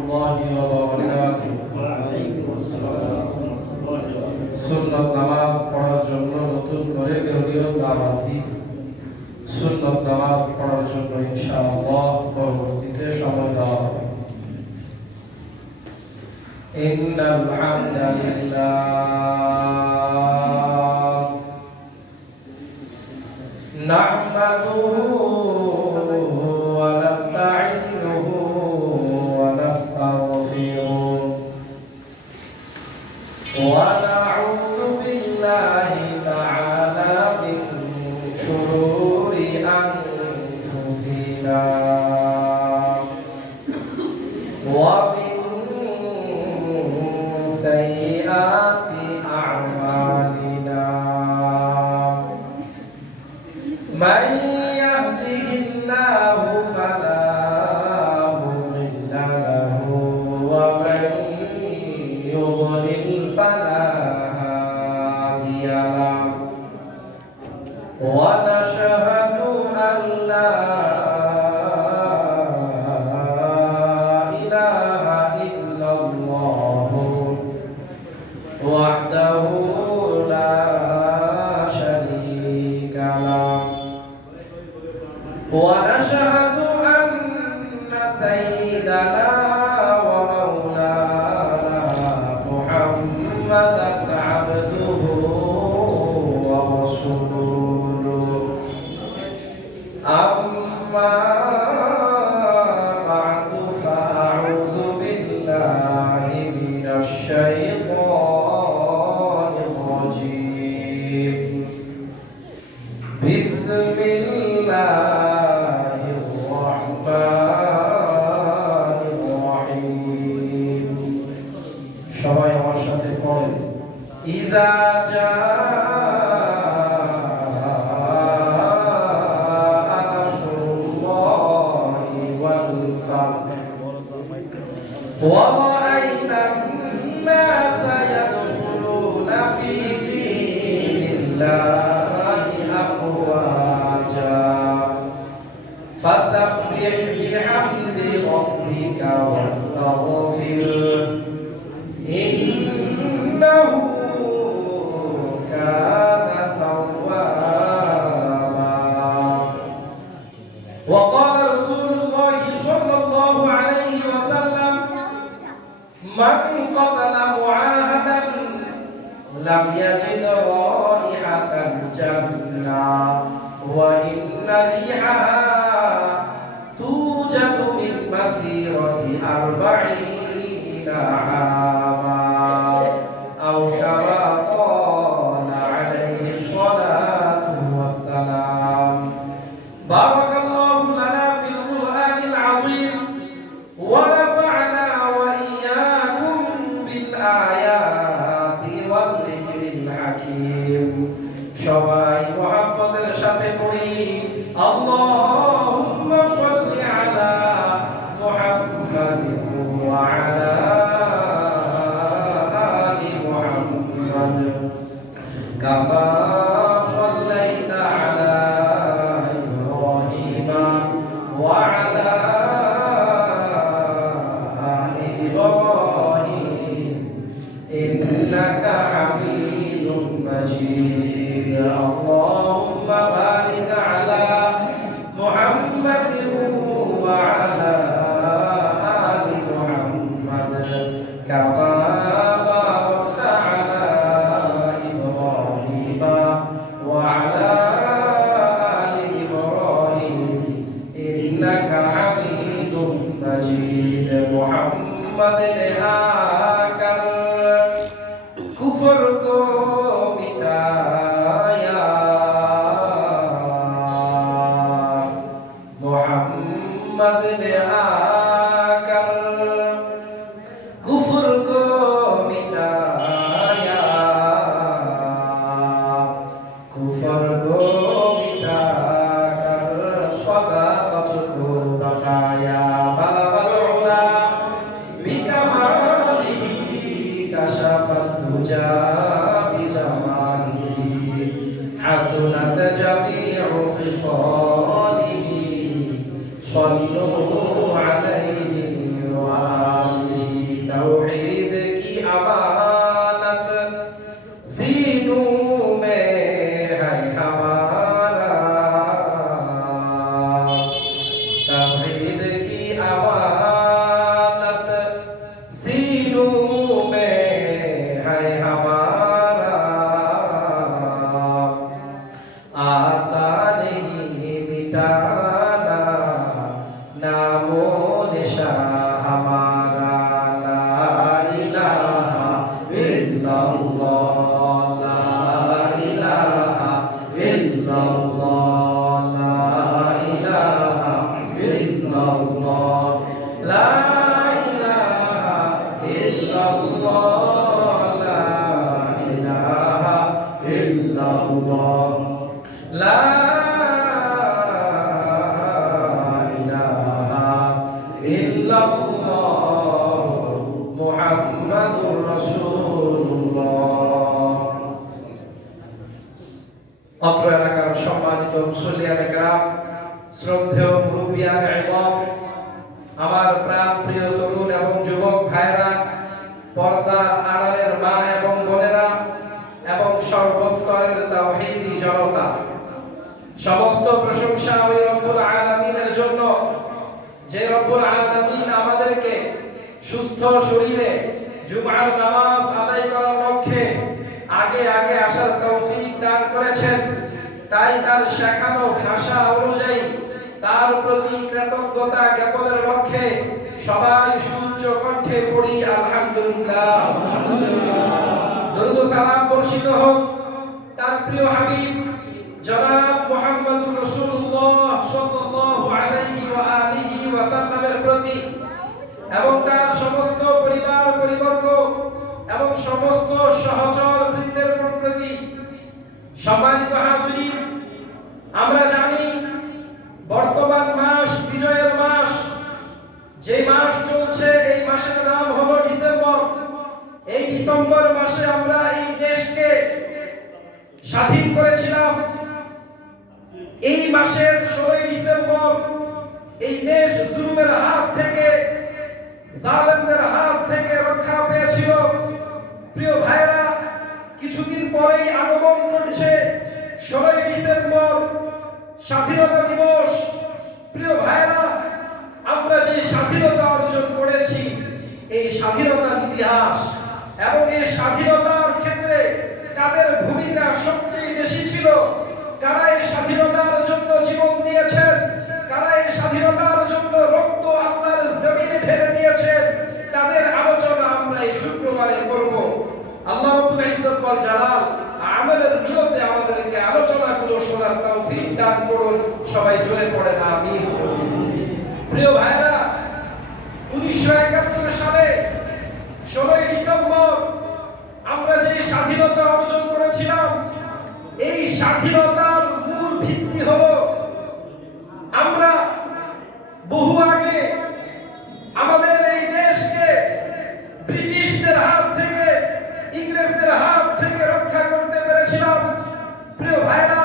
الله وبركاته সুন্নত নামাজ পড়ার জন্য নতুন করে কেউ দাওয়াত দিই। সুন্নত নামাজ পড়ার জন্য ইনশাআল্লাহ পরবর্তীতে সময় দেওয়া হবে। ইন্নাল হামদালিল্লাহ নাহমাদুহু ওয়া নাস্তাঈনুহু ওয়া নাস্তাগফিরুহু ওয়া নাউযু বিল্লাহি তাআলা মিন শুরুরি আনফুসিনা ওয়া মিন সাইয়্যাতি আ'মালিনা মান ইয়াহদিহিল্লাহু ফালা মুদিল্লা লাহু ওয়া মান يضلل فلا هادي له ونشهد أن لا إله إلا الله وحده لا شريك له ونشهد أن سيدنا محمدًا عبده ورسوله أما بعد فأعوذ بالله من الشيطان الرجيم بسم الله الرحمن الرحيم সবাই আমার সাথে পড়েন ইযা জাআ নাসরুল্লাহি ওয়াল ফাতহ ওয়া রাআইতান নাসা ইয়াদখুলুনা ফি দীনিল্লাহি আফওয়াজা ফাসাব্বিহ বিহামদি রাব্বিকা ওয়াস্তাগফিরহ إنه كان توابا وقال رسول الله صلى الله عليه وسلم من قتل معاهدا لم يجد رائحة الجنة وإن ريحها توجد من مسيرة 40 عاما أو كما قال عليه الصلاة والسلام بارك الله لنا في القرآن العظيم ونفعنا وإياكم بالآيات والذكر الحكيم সবাই মুহাব্বতের সাথে পড়ি اللهم صل على محمد وعلى آل محمد كما صليت على إبراهيم وعلى آل إبراهيم إنك حميد مجيد اللهم بارك على محمد وعلى آل محمد كما باركت على إبراهيم وعلى آل إبراهيم إنك حميد مجيد محمد آكر كفر को मिटाया मोहम्मद ने आकर कुफ्र को मिटाया कुफ्र को मिटाकर सदाकत को बताया बलगल उला बिकमालिही कशफत दुजा बिजमालिही हसनत जमीउ खिसालिही صلوا عليه وآله ইল্লাল্লাহ লা ইলাহা ইল্লাল্লাহ লা ইলাহা ইল্লাল্লাহ লা ইলাহা ইল্লাল্লাহ মুহাম্মাদুর রাসূলুল্লাহ। অত্র এলাকার সম্মানিত মুসল্লিয়ানে কেরাম, শ্রদ্ধেয় মুরব্বিয়ানে ইমাম, আমার প্রাণ প্রিয় তরুণ এবং যুবক ভাইরা, পর্দার আড়ালের মা এবং বোনেরা এবং সর্বস্তরের তাওহীদি জনতা, সমস্ত প্রশংসা ওই রব্বুল আলামিনের জন্য যে রব্বুল আলামিন আমাদেরকে সুস্থ শরীরে জুমার নামাজ আদায় করার লক্ষ্যে আগে আগে আসার তৌফিক দান করেছেন। তাই তার শেখানো ভাষা অনুযায়ী তার প্রতি কৃতজ্ঞতা জ্ঞাপনের লক্ষ্যে সবাই সুউচ্চ কণ্ঠে পড়ি আলহামদুলিল্লাহ। দরুদ ও সালাম বর্ষিত হোক তার প্রিয় হাবিব জনাব মুহাম্মদুর রাসূলুল্লাহ সাল্লাল্লাহু আলাইহি ওয়া আলিহি ওয়া সাল্লামের প্রতি এবং তার সমস্ত পরিবার পরিবর্গ এবং সমস্ত সহচর বৃন্দের প্রতি। সম্মানিত হাজিরিন, আমরা জানি বর্তমান মাস বিজয়ের মাস, যে মাস চলছে এই মাসের নাম হলো ডিসেম্বর। এই ডিসেম্বর মাসে আমরা এই দেশকে স্বাধীন করেছিলাম। এই মাসের 16 ডিসেম্বর এই দেশ জুলুমের হাত থেকে, জালেমদের হাত থেকে রক্ষা পেয়েছিল। প্রিয় ভাইরা, কিছুদিন পরেই আগমন করছে 16 ডিসেম্বর স্বাধীনতা দিবস। প্রিয় ভাইরা, আমরা যে স্বাধীনতা অর্জন করেছি, এই স্বাধীনতার ইতিহাস এবং এই স্বাধীনতার ক্ষেত্রে কাদের ভূমিকা সবচেয়ে বেশি ছিল, কারা এই স্বাধীনতার জন্য জীবন দিয়েছেন, কারা এই স্বাধীনতার জন্য রক্ত আল্লাহর জমিনে ঢেলে দিয়েছেন, তাদের আলোচনা আমরা এই শুক্রবারে করব। আল্লাহ রাব্বুল ইজ্জত ওয়াল জালাল আমাদের নিয়তে আমাদেরকে আলোচনাগুলো শোনার তৌফিক দান করুন। সবাই জোরে পড়েন আমিন। প্রিয় ভাইরা, 1971 সালে 16 ডিসেম্বর আমরা যে স্বাধীনতা অর্জন করেছিলাম, এই স্বাধীনতার মূল ভিত্তি হলো আমরা বহু আগে আমাদের এই দেশকে ব্রিটিশদের হাত থেকে, ইংরেজদের হাত থেকে রক্ষা করতে পেরেছিলাম। প্রিয় ভাইরা,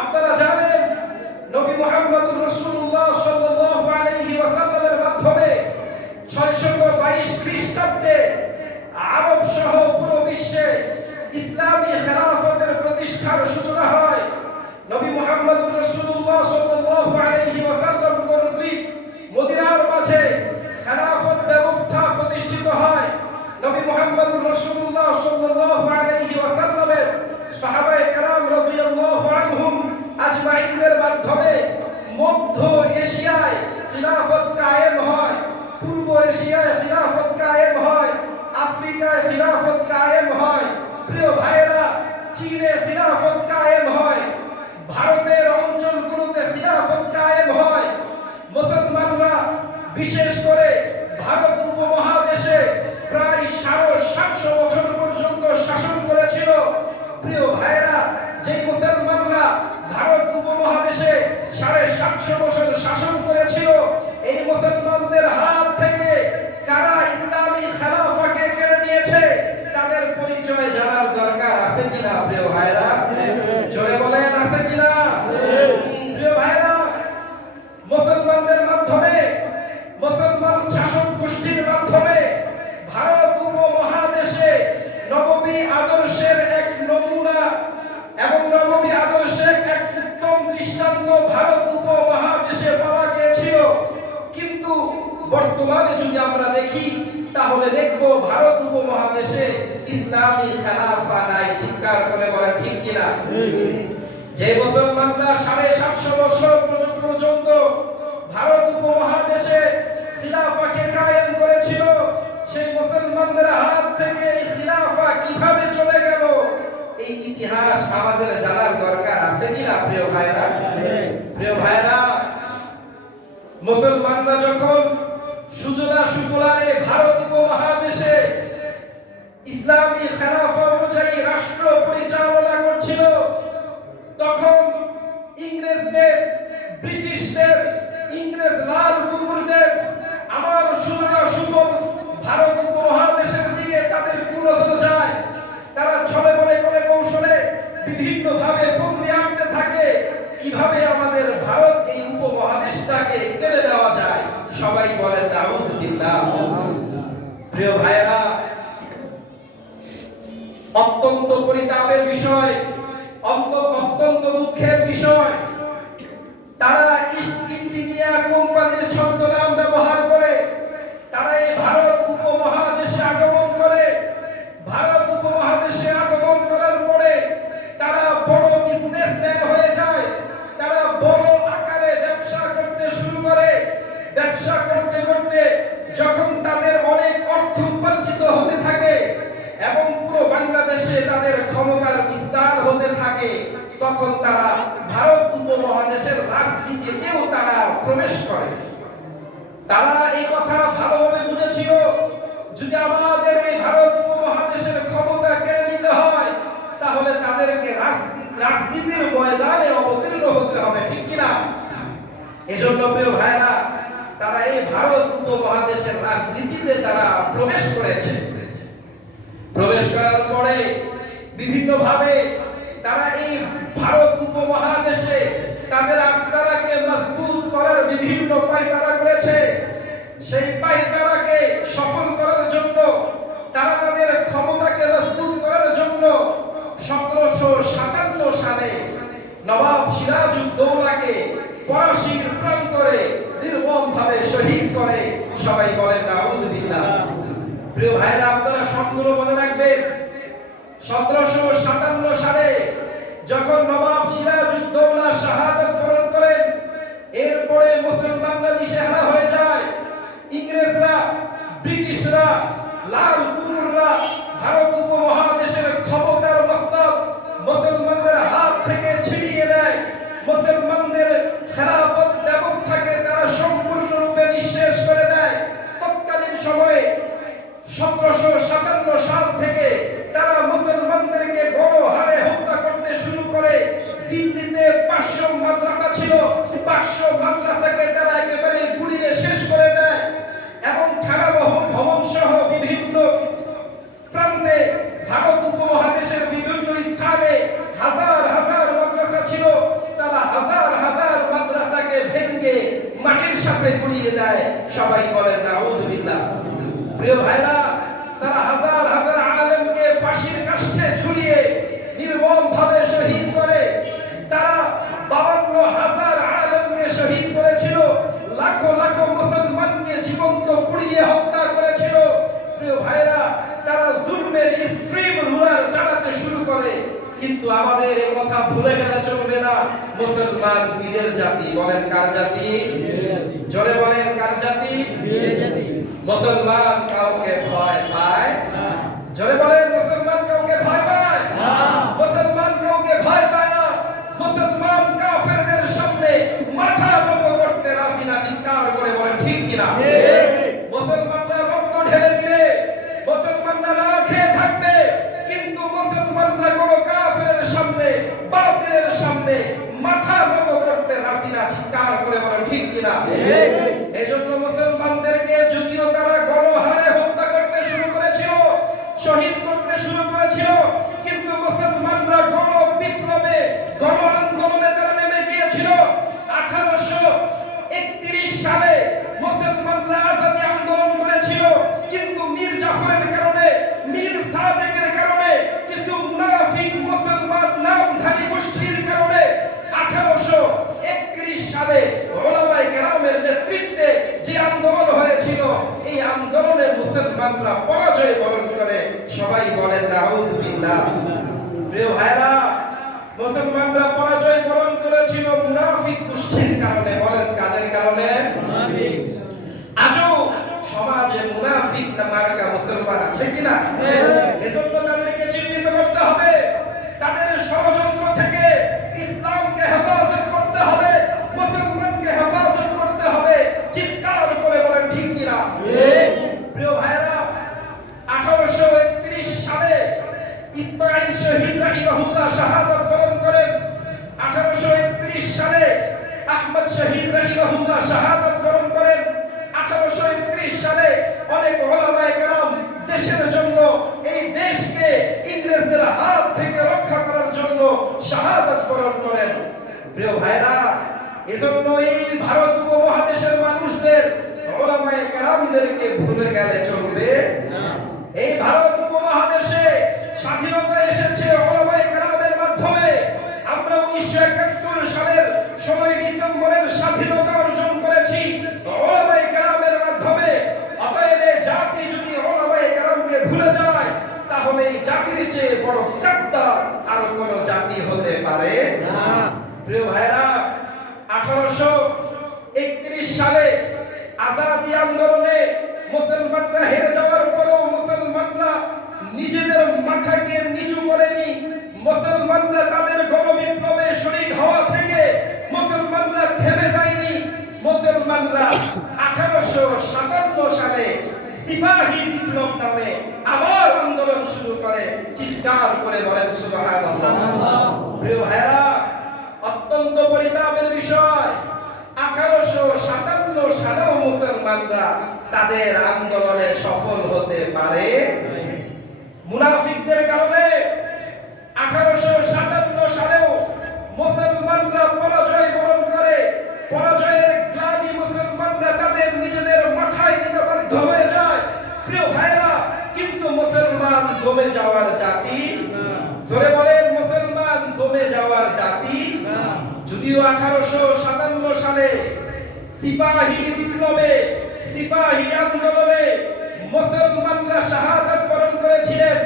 আপনারা জানেন নবী মুহাম্মদুর রাসূলুল্লাহ সাল্লাল্লাহু আলাইহি ওয়াসাল্লামের মাধ্যমে 622 খ্রিস্টাব্দে আরব সহ পুরো বিশ্বে ইসলামী খেলাফতের প্রতিষ্ঠার সূচনা হয়। নবী মুহাম্মদুর রাসূলুল্লাহ সাল্লাল্লাহু আলাইহি ওয়াসাল্লাম কর্তৃক মদিনার মাঝে খেলাফত ব্যবস্থা প্রতিষ্ঠিত হয়। নবী মুহাম্মদুর রাসূলুল্লাহ সাল্লাল্লাহু আলাইহি ওয়াসাল্লামের সাহাবায়ে কেরাম রাদিয়াল্লাহু আনহুম আজমাইনদের মাধ্যমে মধ্য এশিয়ায় খিলাফত কায়েম হয়, পূর্ব এশিয়ায় খিলাফত কায়েম হয়, আফ্রিকায় খিলাফত কায়েম হয়। প্রিয় ভাইরা, চীনে খিলাফত কায়েম হয়, ভারতের অঞ্চলগুলোতে খিলাফত কায়েম হয়। মুসলমানরা বিশেষ করে ভারত উপমহাদেশে প্রায় 750 বছর পর্যন্ত শাসন করেছিল। প্রিয় ভাইরা, যেই মুসলমানরা ভারত উপমহাদেশে 750 বছর শাসন করেছিল, এই মুসলমানদের হাত থেকে কারা ইসলামী খেলাফতকে কেড়ে নিয়েছে, তাদের পরিচয় জানার দরকার আছে কিনা? প্রিয় ভাইরা, জোরে বলেন আছে কিনা? প্রিয় ভাইরা, মুসলমানদের মাধ্যমে, মুসলমান শাসক গোষ্ঠীর মাধ্যমে ভারত উপমহাদেশে নববী আদর্শের এক নমুনা এবং নববী আদর্শের এক উত্তম দৃষ্টান্ত ভারত উপমহাদেশে পাওয়া গিয়েছিল। কিন্তু বর্তমানে যদি আমরা দেখি, তাহলে দেখব ভারত উপমহাদেশে ইসলামী খেলাফা নাই। চিৎকার করে বলেন ঠিক কিনা? যে মুসলমানরা 750 বছর পর্যন্ত ভারত উপমহাদেশে খিলাফাকে কায়েম করেছিল, সেই মুসলমানদের হাত থেকে এই খিলাফা কিভাবে চলে গেল, এই ইতিহাস আমাদের জানার দরকার আছে কিনা? প্রিয় ভাইরা, প্রিয় ভাইরা, মুসলমানরা যখন সুজলা সুফলায় ভারত উপমহাদেশে ইসলামী খেলাফত অনুযায়ী রাষ্ট্র পরিচালনা করছিল, তখন ইংরেজদের, ব্রিটিশদের, ইংরেজ লাল কুকুরদের আমার সুজলা সুফল ভারত উপমহাদেশের দিকে তাদের কুনজর যায়। তারা ছলে বলে করে কৌশলে বিভিন্ন ভাবে ফন্দি আনতে থাকে কিভাবে আমাদের ভারত এই উপমহাদেশটাকে কেড়ে নেওয়া যায়। সবাই বলেন নাউজুবিল্লাহ। প্রিয় ভাইরা, অত্যন্ত পরিতাপের বিষয়, অত্যন্ত দুঃখের বিষয়, তারা ইস্ট ইন্ডিয়া কোম্পানির ছদ্মনাম ব্যবহার করে তারা এই ভারত উপমহাদেশে আগমন করে। ভারত উপমহাদেশে আগমন করার পরে তারা বড় বিজনেসম্যান হয়ে যায়। তারা বড় আকারে ব্যবসা করতে শুরু করে। ব্যবসা করতে করতে যখন তাদের অনেক অর্থ উপার্জিত হতে থাকে এবং পুরো বাংলাদেশে তাদের ক্ষমতার বিস্তার হতে থাকে, তখন তারা ভারত উপমহাদেশের রাজনীতিতেও তারা প্রবেশ করে। তারা এই কথা ভালোভাবে বুঝেছিল, যদি আমাদের এই ভারত উপমহাদেশের ক্ষমতা কেড়ে নিতে হয় তাহলে তাদেরকে রাজনীতির ময়দানে অবতীর্ণ হতে হবে, ঠিক কিনা? এজন্য প্রিয় ভাইরা, তারা এই ভারত উপমহাদেশের রাজনীতিতে তারা প্রবেশ করেছে। প্রবেশ করার পরে বিভিন্ন ভাবে তারা এই ভারত উপমহাদেশে তাদের আস্তানাকে মজবুত করার বিভিন্ন পায়তারা করেছে। সেই পায়তারাকে সফল করার জন্য, তারা তাদের ক্ষমতাকে মজবুত করার জন্য 1757 সালে নবাব সিরাজউদ্দৌলাকে পলাশীর প্রান্তরে নির্মমভাবে শহীদ করে। সবাই বলেন নাউজুবিল্লাহ। প্রিয় ভাইরা, আপনারা সবগুলো মনে রাখবেন, 1757 সালে যখন নবাব সিরাজউদ্দৌলা শাহাদাত বরণ করেন, এরপরে মুসলমানরা দিশেহারা হয়ে যায়। ইংরেজরা, ব্রিটিশরা, লাল কুকুররা ভারত উপমহাদেশের ক্ষমতার মসনদ মুসলমানদের হাত থেকে ছিনিয়ে নেয়। মুসলমানদের খেলাফত ব্যবস্থাকে তারা সম্পূর্ণরূপে নিঃশেষ করে দেয়। তৎকালীন সময়ে 1757 সাল থেকে তারা মুসলমানদেরকে গণহারে হত্যা করতে শুরু করে। দিল্লিতে 500 মাদ্রাসা ছিল, 500 মাদ্রাসাকে তারা একেবারে গুড়িয়ে শেষ করে দেয় এবং থানা ভবন সহ বিভিন্ন প্রান্তে ভারত উপমহাদেশের বিভিন্ন স্থানে হাজার হাজার মাদ্রাসা ছিল। তারা হাজার হাজার মাদ্রাসাকে ভেঙে মাটির সাথে গুড়িয়ে দেয়। সবাই বলেন নাউজুবিল্লাহ। প্রিয় ভাইরা, তারা হাজার হাজার আলেমকে ফাঁসির কাষ্ঠে ঝুলিয়ে নির্মমভাবে শহীদ করে। তারা 52,000 আলেমকে শহীদ করেছিল, লাখো লাখো মুসলমানকে জীবন্ত পুড়িয়ে হত্যা করেছিল। প্রিয় ভাইরা, তারা জুলমের এক্সট্রিম রুলার চালাতে শুরু করে। কিন্তু আমাদের এই কথা ভুলে গেলে চলবে না, মুসলমান বীরের জাতি। বলেন কার জাতি? জোরে বলেন কার জাতি? বীরের জাতি। মুসলমান কাউকে ভয় পায় না। জোরে বলেন, মুসলমান কাউকে ভয় পায় না। মুসলমান কাউকে ভয় পায় না। মুসলমান কাফেরদের সামনে মাথা নত করতে রাজি না। চিৎকার করে বলেন ঠিক কিনা? মুসলমানরা রক্ত ঢেলে দিবে, মুসলমানরা না খেয়ে থাকবে, কিন্তু মুসলমানরা কোনো কাফেরের সামনে, বাতিলের সামনে মাথা নত করতে রাজি না। চিৎকার করে বলেন ঠিক কিনা? এজন্য মুসলমানদেরকে যদিও তারা গণহারে হত্যা করতে শুরু করেছিল, শহীদ করতে শুরু করেছিল, কিন্তু মুসলমানরা গণ বিপ্লবে, গণ আন্দোলনে তারা নেমে গিয়েছিল। 1831 সালে মুসলমানরা আজাদী আন্দোলন করেছিল, কিন্তু মীর জাফরের কারণে, মীর সাদেকের কারণে, কিছু মুনাফিক মুসলমান নামধারী গোষ্ঠীর কারণে 1831 সালে উলামায়ে কেরামের নেতৃত্বে যে আন্দোলন হয়েছিল, এই আন্দোলনে মুসলমানরা পরাজয় বরণ করে। সবাই বলেন নাউজুবিল্লাহ। প্রিয় ভাইরা, মুসলমানরা পরাজয় বরণ করেছিল মুনাফিক গোষ্ঠীর কারণে। বলেন কাদের কারণে? মুনাফিক। আজও সমাজে মুনাফিক মার্কা মুসলমান আছে কিনা? এজন্য তাদেরকে চিহ্নিত করতে হবে, তাদের ষড়যন্ত্র থেকে ইসলামকে হেফাজত করতে হবে, মুসলমানকে হেফাজত করতে হবে। মুসলমানরা 1857 সালে সিপাহী বিপ্লব নামে আবার আন্দোলন শুরু করে। চিৎকার করে বলেন সুবহানাল্লাহ। প্রিয় ভাইরা, অত্যন্ত পরিতাপের বিষয়, 1857 সালেও মুসলমানরা তাদের আন্দোলনে সফল হতে পারে মুনাফিকদের কারণে। 1857 সালেও মুসলমানরা পরাজয় বরণ করে। পরাজয়ের গ্লানি মুসলমানরা তাদের নিজেদের মাথায় নিতে বাধ্য হয়ে যায়। প্রিয় ভাইরা, কিন্তু মুসলমান দমে যাওয়ার জাতি, জোরে বলেন মুসলমান দমে যাওয়ার জাতি। যদিও 1857 সালে সিপাহী বিপ্লবে, সিপাহী আন্দোলনে মুসলমানরা শাহাদাত বরণ করেছিলেন,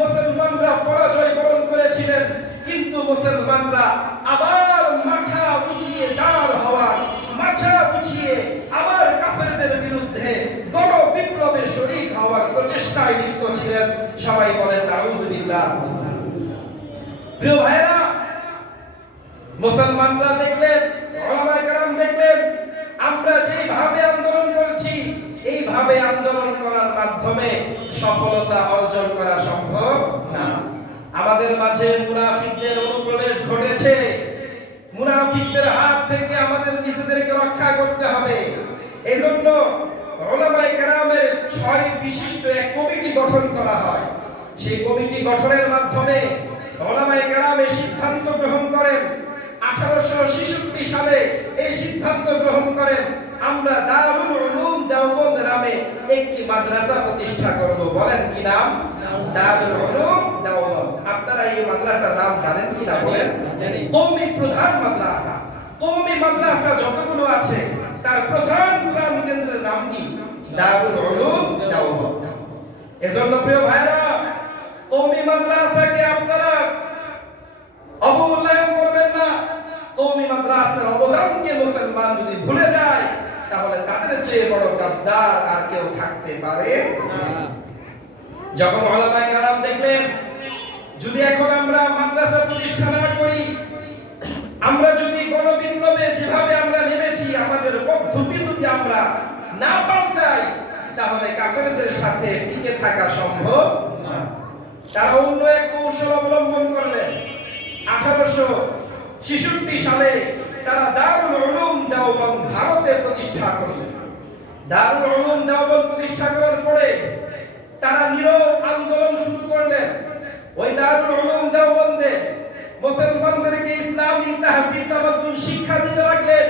মুসলমানরা পরাজয় বরণ করেছিলেন, কিন্তু মুসলমানরা আবার মাথা উঁচিয়ে দাঁড় হওয়ার, মাথা উঁচিয়ে আবার কাফেরদের বিরুদ্ধে গণ বিপ্লবে শরীক হওয়ার প্রচেষ্টায় লিপ্ত ছিলেন। সবাই বলেন নাউযুবিল্লাহ। প্রিয় ভাইরা, মুসলমানরা দেখলেন, উলামায়ে কেরাম দেখলেন, আমরা যেভাবে আন্দোলন করছি, এইভাবে আন্দোলন করার মাধ্যমে সফলতা অর্জন করা সম্ভব না। আমাদের মাঝে মুনাফিকদের অনুপ্রবেশ ঘটেছে। মুনাফিকদের হাত থেকে আমাদের নিজেদেরকে রক্ষা করতে হবে। এজন্য উলামায়ে কেরামের 6 বিশিষ্ট এক কমিটি গঠন করা হয়। সেই কমিটি গঠনের মাধ্যমে উলামায়ে কেরাম এই সিদ্ধান্ত গ্রহণ করেন। 1866 সালে এই সিদ্ধান্ত গ্রহণ করেন, আমরা দারুল উলুম দেওবন্দ নামে একটি মাদ্রাসা প্রতিষ্ঠা করব। বলেন কি নাম? দারুল উলুম দেওবন্দ। আপনারা এই মাদ্রাসার নাম জানেন কিনা বলেন? কওমি প্রধান মাদ্রাসা। কওমি মাদ্রাসা যতগুলো আছে তার প্রধান প্রাণ কেন্দ্রের নাম কি? দারুল উলুম দেওবন্দ। এজন্য প্রিয় ভাইরা, কওমি মাদ্রাসাকে আপনারা অবমূল্যায়ন করবেন না। কওমি মাদ্রাসার অবদানকে মুসলমান যদি ভুলে যায়, তাহলে তাদের চেয়ে বড় গাদ্দার আর কেউ থাকতে পারে না। যখন উলামায়ে কেরাম দেখলেন, যদি এখন আমরা মাদ্রাসা প্রতিষ্ঠা না করি, আমরা যদি গণবিপ্লবে যেভাবে আমরা নেমেছি, আমাদের পদ্ধতি যদি আমরা না পাল্টাই, তাহলে কাফেরদের সাথে টিকে থাকা সম্ভব না। তারা অন্য এক কৌশল অবলম্বন করলেন। 1866 সালে তারা দারুল উলুম দেওবন্দ ভারতে প্রতিষ্ঠা করলেন। দারুল উলুম দেওবন্দ প্রতিষ্ঠা করার পরে তারা নীরব আন্দোলন শুরু করলেন। ওই দারুল উলুম দেওবন্দে মুসলমানদেরকে ইসলামী তাহযীব তামাদ্দুন শিক্ষা দিতে লাগলেন,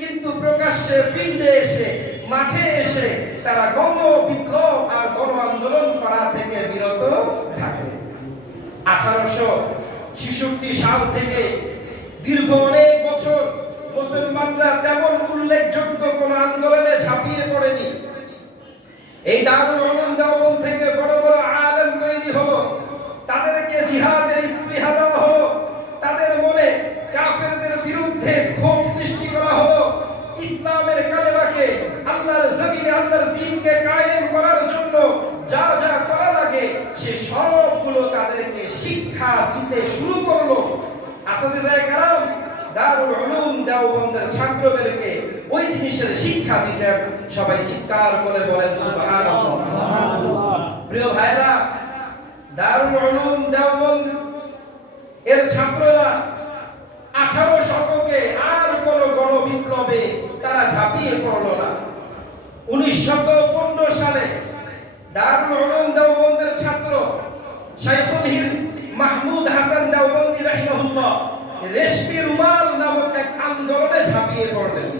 কিন্তু প্রকাশ্যে ফিল্ডে এসে, মাঠে এসে তারা গণ বিপ্লব আর গণ আন্দোলন করা থেকে বিরত থাকলেন। 1866 সাল থেকে দীর্ঘ অনেক বছর মুসলমানরা তেমন উল্লেখযোগ্য কোন আন্দোলনে ঝাঁপিয়ে পড়েনি। এই দারুল উলুম দেওবন্দ থেকে বড় বড় আলেম তৈরি হলো, তাদেরকে জিহাদের স্পৃহা দেওয়া হলো, তাদের মনে কাফেরদের বিরুদ্ধে ক্ষোভ সৃষ্টি করা হলো। ইসলামের কালেমাকে, আল্লাহর জমিনে আল্লাহর দ্বীনকে কায়েম করার জন্য যা যা করা লাগে সে সবগুলো তাদেরকে শিক্ষা দিতে শুরু করলো। আসাদিজায়ে কেরাম দারুল উলুম দেওবন্দের ছাত্রদেরকে ওই জিনিসের শিক্ষা দিতেন। সবাই চিৎকার করে বলেন সুবহানাল্লাহ। প্রিয় ভাইরা, দারুল উলুম দেওবন্দ এর ছাত্ররা 18 শতকে আর কোন গণবিপ্লবে তারা ঝাঁপিয়ে পড়ল না। 1915 সালে দারুল উলুম দেওবন্দের ছাত্র শাইখুল হিন্দ মাহমুদ হাসান দেওবন্দি রাহিমাহুল্লাহ রেশমি রুমাল নামক এক আন্দোলনে ঝাঁপিয়ে পড়লেন।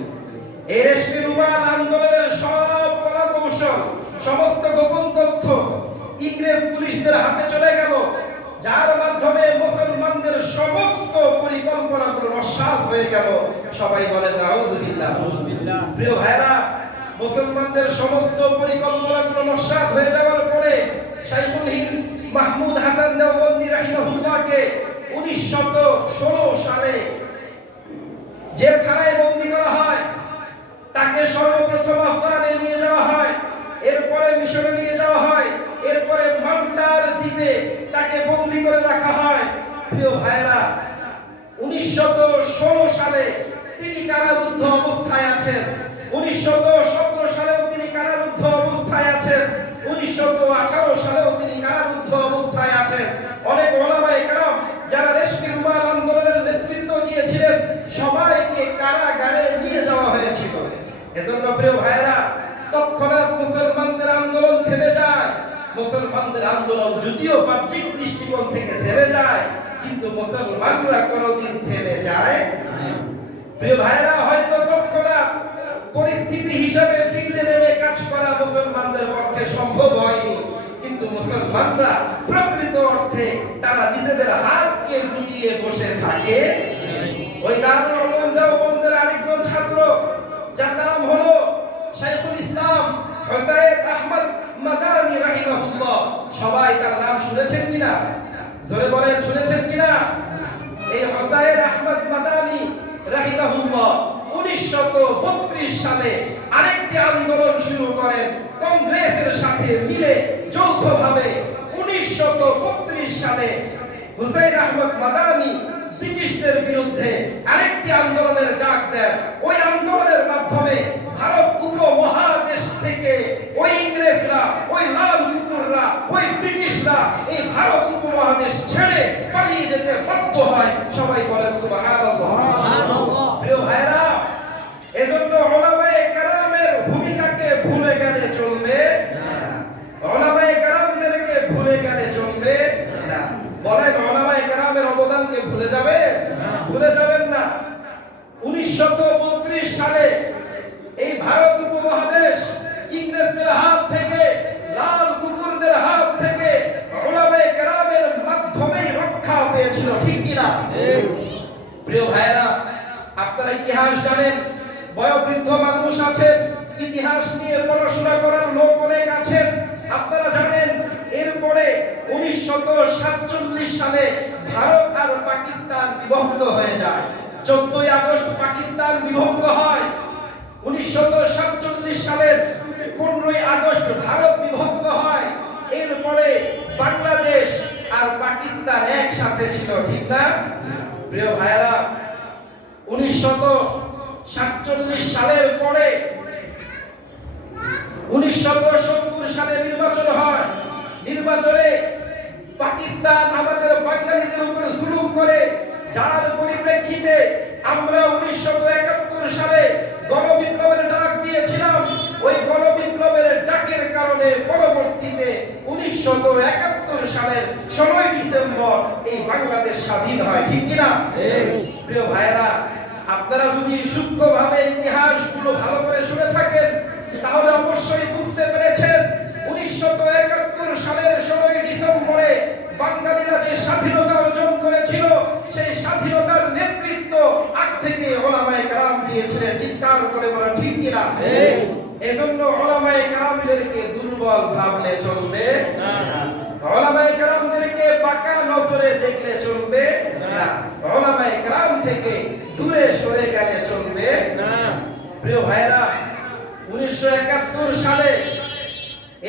এই রেশমি রুমাল আন্দোলনের সব কলাকৌশল, সমস্ত গোপন তথ্য ইংরেজ পুলিশদের হাতে চলে গেল, যার মাধ্যমে মুসলমানদের সমস্ত পরিকল্পনাগুলো নস্যাৎ হয়ে গেল। সবাই বলেন নাউযুবিল্লাহ। প্রিয় ভাইরা, মুসলমানদের সমস্ত পরিকল্পনাগুলো নস্যাৎ হয়ে যাওয়ার পরে শাইখুল হিন্দ মাহমুদ হাসান দেওবন্দি রাহিমাহুল্লাহকে 1916 সালে জেলখানায় বন্দী করা হয়। তাকে সর্বপ্রথম আফগানে নিয়ে যাওয়া হয়, এরপরে মিশরে নিয়ে যাওয়া হয়, এরপরে মান্ডার দ্বীপে তাকে বন্দী করে রাখা হয়। প্রিয় ভাইরা, 1916 সালে তিনি কারারুদ্ধ অবস্থায় আছেন। 1917 সালেও তিনি কারারুদ্ধ অবস্থায় আছেন, 1918 সালেও তিনি কারারুদ্ধ অবস্থায় আছেন। অনেক ওলামায়ে কেরাম যারা রেশমি রুমাল আন্দোলনের নেতৃত্ব দিয়েছিলেন সবাইকে কারাগারে নিয়ে যাওয়া হয়েছিল। এজন্য প্রিয় ভাইরা, তৎক্ষণাৎ মুসলমানদের আন্দোলন থেমে যায়। মুসলমানদের আন্দোলন যদিও বাহ্যিক দৃষ্টিকোণ থেকে থেমে যায়, কিন্তু মুসলমানরা কোনোদিন থেমে যায় না। প্রিয় ভাইরা, হয়তো তৎক্ষণাৎ পরিস্থিতি হিসাবে ফিল্ডে নেমে কাজ করা মুসলমানদের পক্ষে সম্ভব হয়নি, কিন্তু মুসলমানরা প্রকৃত অর্থে তারা নিজেদের হাতকে গুটিয়ে বসে থাকে। ওই দারুল উলুম দেওবন্দের আরেকজন ছাত্র, যার নাম হলো শাইখুল ইসলাম হুসাইন আহমদ মাদানী রাহিমাহুল্লাহ, সবাই তার নাম শুনেছেন কিনা? জোরে বলেন, শুনেছেন কিনা? এই হুসাইন আহমদ মাদানী রাহিমাহুল্লাহ 1932 সালে আরেকটি আন্দোলন শুরু করেন কংগ্রেসের সাথে মিলে যৌথভাবে। 1932 সালে হুসাইন আহমদ মাদানী ব্রিটিশদের বিরুদ্ধে আরেকটি আন্দোলনের ডাক দেন। ওই আন্দোলনের মাধ্যমে ভারত উপমহাদেশ থেকে ওই ইংরেজরা, ওই লাল কুকুররা, ওই ব্রিটিশরা এই ভারত উপমহাদেশ ছেড়ে পালিয়ে যেতে বাধ্য হয়। সবাই বলেন সুবহানাল্লাহ। প্রিয় ভাইরা, এজন্য উলামায়ে কেরামের ভূমিকাকে ভুলে গেলে চলবে না। উলামায়ে কেরামদেরকে ভুলে গেলে চলবে না। বলেন, উলামায়ে কেরামের অবদানকে ভুলে যাবে? ভুলে যাবেন না। 1932 সালে এই ভারত উপমহাদেশ ইংরেজদের হাত থেকে, লাল কুকুরদের হাত থেকে উলামায়ে কেরামের মাধ্যমেই রক্ষা পেয়েছিল, ঠিক কিনা? প্রিয় ভাইরা, আপনারা ইতিহাস জানেন, বয়োবৃদ্ধ মানুষ আছেন, ইতিহাস নিয়ে পড়াশোনা করার লোক অনেক আছেন। আপনারা জানেন এরপরে 1947 সালে ভারত আর পাকিস্তান বিভক্ত হয়ে যায়। 14 আগস্ট পাকিস্তান বিভক্ত হয়। 1947 সালের 15 আগস্ট ভারত বিভক্ত হয়। এরপরে বাংলাদেশ আর পাকিস্তান একসাথে ছিল, ঠিক না? প্রিয় ভাইরা, 1947 সালের পরে 1970 সালে নির্বাচন হয়। নির্বাচনে পাকিস্তান আমাদের বাঙালিদের উপর জুলুম করে, যার পরিপ্রেক্ষিতে আমরা 1971 সালে গণবিপ্লবের ডাক দিয়েছিলাম। ওই গণবিপ্লবের ডাকের কারণে পরবর্তীতে 1971 সালের 16 ডিসেম্বর এই বাংলাদেশ স্বাধীন হয়, ঠিক কিনা? প্রিয় ভাইরা, আপনারা যদি সূক্ষ্মভাবে ইতিহাসগুলো ভালো করে শুনে থাকেন তাহলে অবশ্যই বুঝতে পেরেছেন 1971 সালের 16 ডিসেম্বরে বাঙালিরা যে স্বাধীনতা অর্জন করেছিল সেই স্বাধীনতার নেতৃত্ব আগ থেকে উলামায়ে কেরাম দিয়েছিলেন। চিৎকার করে বলেন, ঠিক কিনা? এজন্য উলামায়ে কেরামদেরকে দুর্বল ভাবলে চলবে না। উলামায়ে কেরামদেরকে বাঁকা নজরে দেখলে চলবে না। উলামায়ে কেরাম থেকে দূরে সরে গেলে চলবে না। প্রিয় ভাইরা, 1971 সালে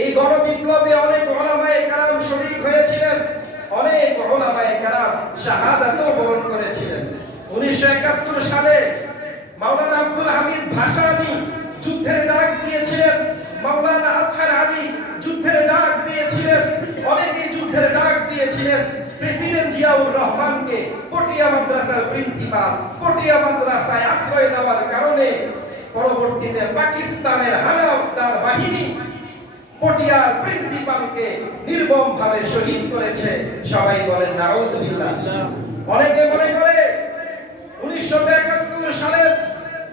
এই গণবিপ্লবে অনেক উলামায়ে কেরাম শহীদ হয়েছিলেন, অনেক উলামায়ে কেরাম শাহাদাত বরণ করেছিলেন। 1971 সালে মাওলানা আব্দুল হামিদ ভাসানী যুদ্ধের ডাক দিয়েছিলেন, মাওলানা আতহার আলী যুদ্ধের ডাক দিয়েছিলেন, অনেকেই যুদ্ধের ডাক দিয়েছিলেন। প্রেসিডেন্ট জিয়াউর রহমানকে পটিয়া মাদ্রাসার প্রিন্সিপাল, পটিয়া মাদ্রাসায় আশ্রয় দেওয়ার কারণে পরবর্তীতে পাকিস্তানের হানাদার বাহিনী পটিয়ার প্রিন্সিপালকে নির্মমভাবে শহীদ করেছে। সবাই বলেন নাউযুবিল্লাহ। অনেকে মনে করে 1971 সালের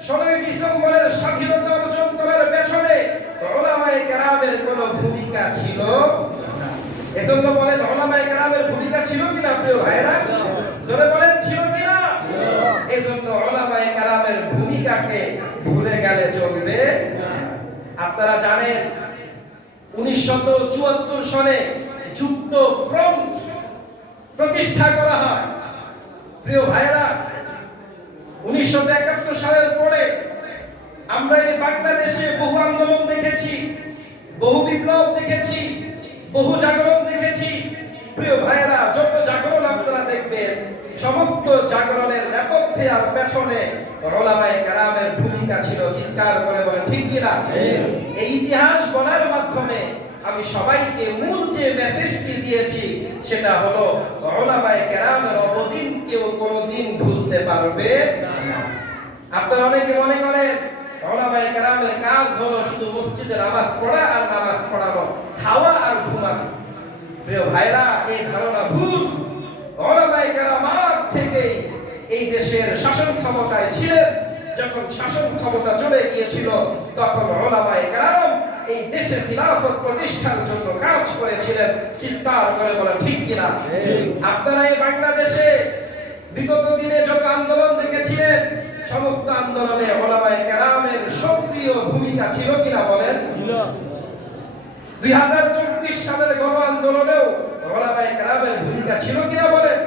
16 ডিসেম্বরের স্বাধীনতা অর্জন করার পেছনে উলামায়ে কেরামের কোনো ভূমিকা ছিল না। এজন্য বলেন, উলামায়ে কেরামের ভূমিকা ছিল কিনা? প্রিয় ভাইরা, জোরে বলেন, ছিল কিনা? এজন্য উলামায়ে কেরামের ভূমিকাকে ভুলে গেলে চলবে না। আপনারা জানেন 1974 সনে যুক্ত ফ্রন্ট প্রতিষ্ঠা করা হয়। প্রিয় ভাইরা, 1971 সালের পরে আমরা এই বাংলাদেশে বহু আন্দোলন দেখেছি, বহু বিপ্লব দেখেছি, বহু জাগরণ দেখেছি। প্রিয় ভাইরা, যত জাগরণ আপনারা দেখবেন, সমস্ত জাগরণের নেপথ্যে আর পেছনে উলামায়ে কেরামের ভূমিকা ছিল। চিৎকার করে বলেন ঠিক কিনা? এই ইতিহাস বলার মাধ্যমে আমি সবাইকে মূল যে মেসেজটি দিয়েছি সেটা হলো উলামায়ে কেরামের অবদান কেউ কোনোদিন ভুলতে পারবে না। আপনারা অনেকে মনে করেন উলামায়ে কেরামের কাজ হলো শুধু মসজিদে নামাজ পড়া আর নামাজ পড়ানো, খাওয়া আর ঘুমানো। প্রিয় ভাইরা, এই ধারণা ভুল। উলামায়ে কেরাম আগ থেকেই এই দেশের শাসন ক্ষমতায় ছিলেন। যখন শাসন ক্ষমতা চলে গিয়েছিল তখন উলামায়ে কেরাম এই দেশে খিলাফত প্রতিষ্ঠার জন্য কাজ করেছিলেন। চিৎকার করে বলেন ঠিক কিনা? আপনারা এই বাংলাদেশে বিগত দিনে যত আন্দোলন দেখেছিলেন, সমস্ত আন্দোলনে উলামায়ে কেরামের সক্রিয় ভূমিকা ছিল কিনা বলেন? 2024 সালের গণ আন্দোলনেও উলামায়ে কেরামের ভূমিকা ছিল কিনা বলেন?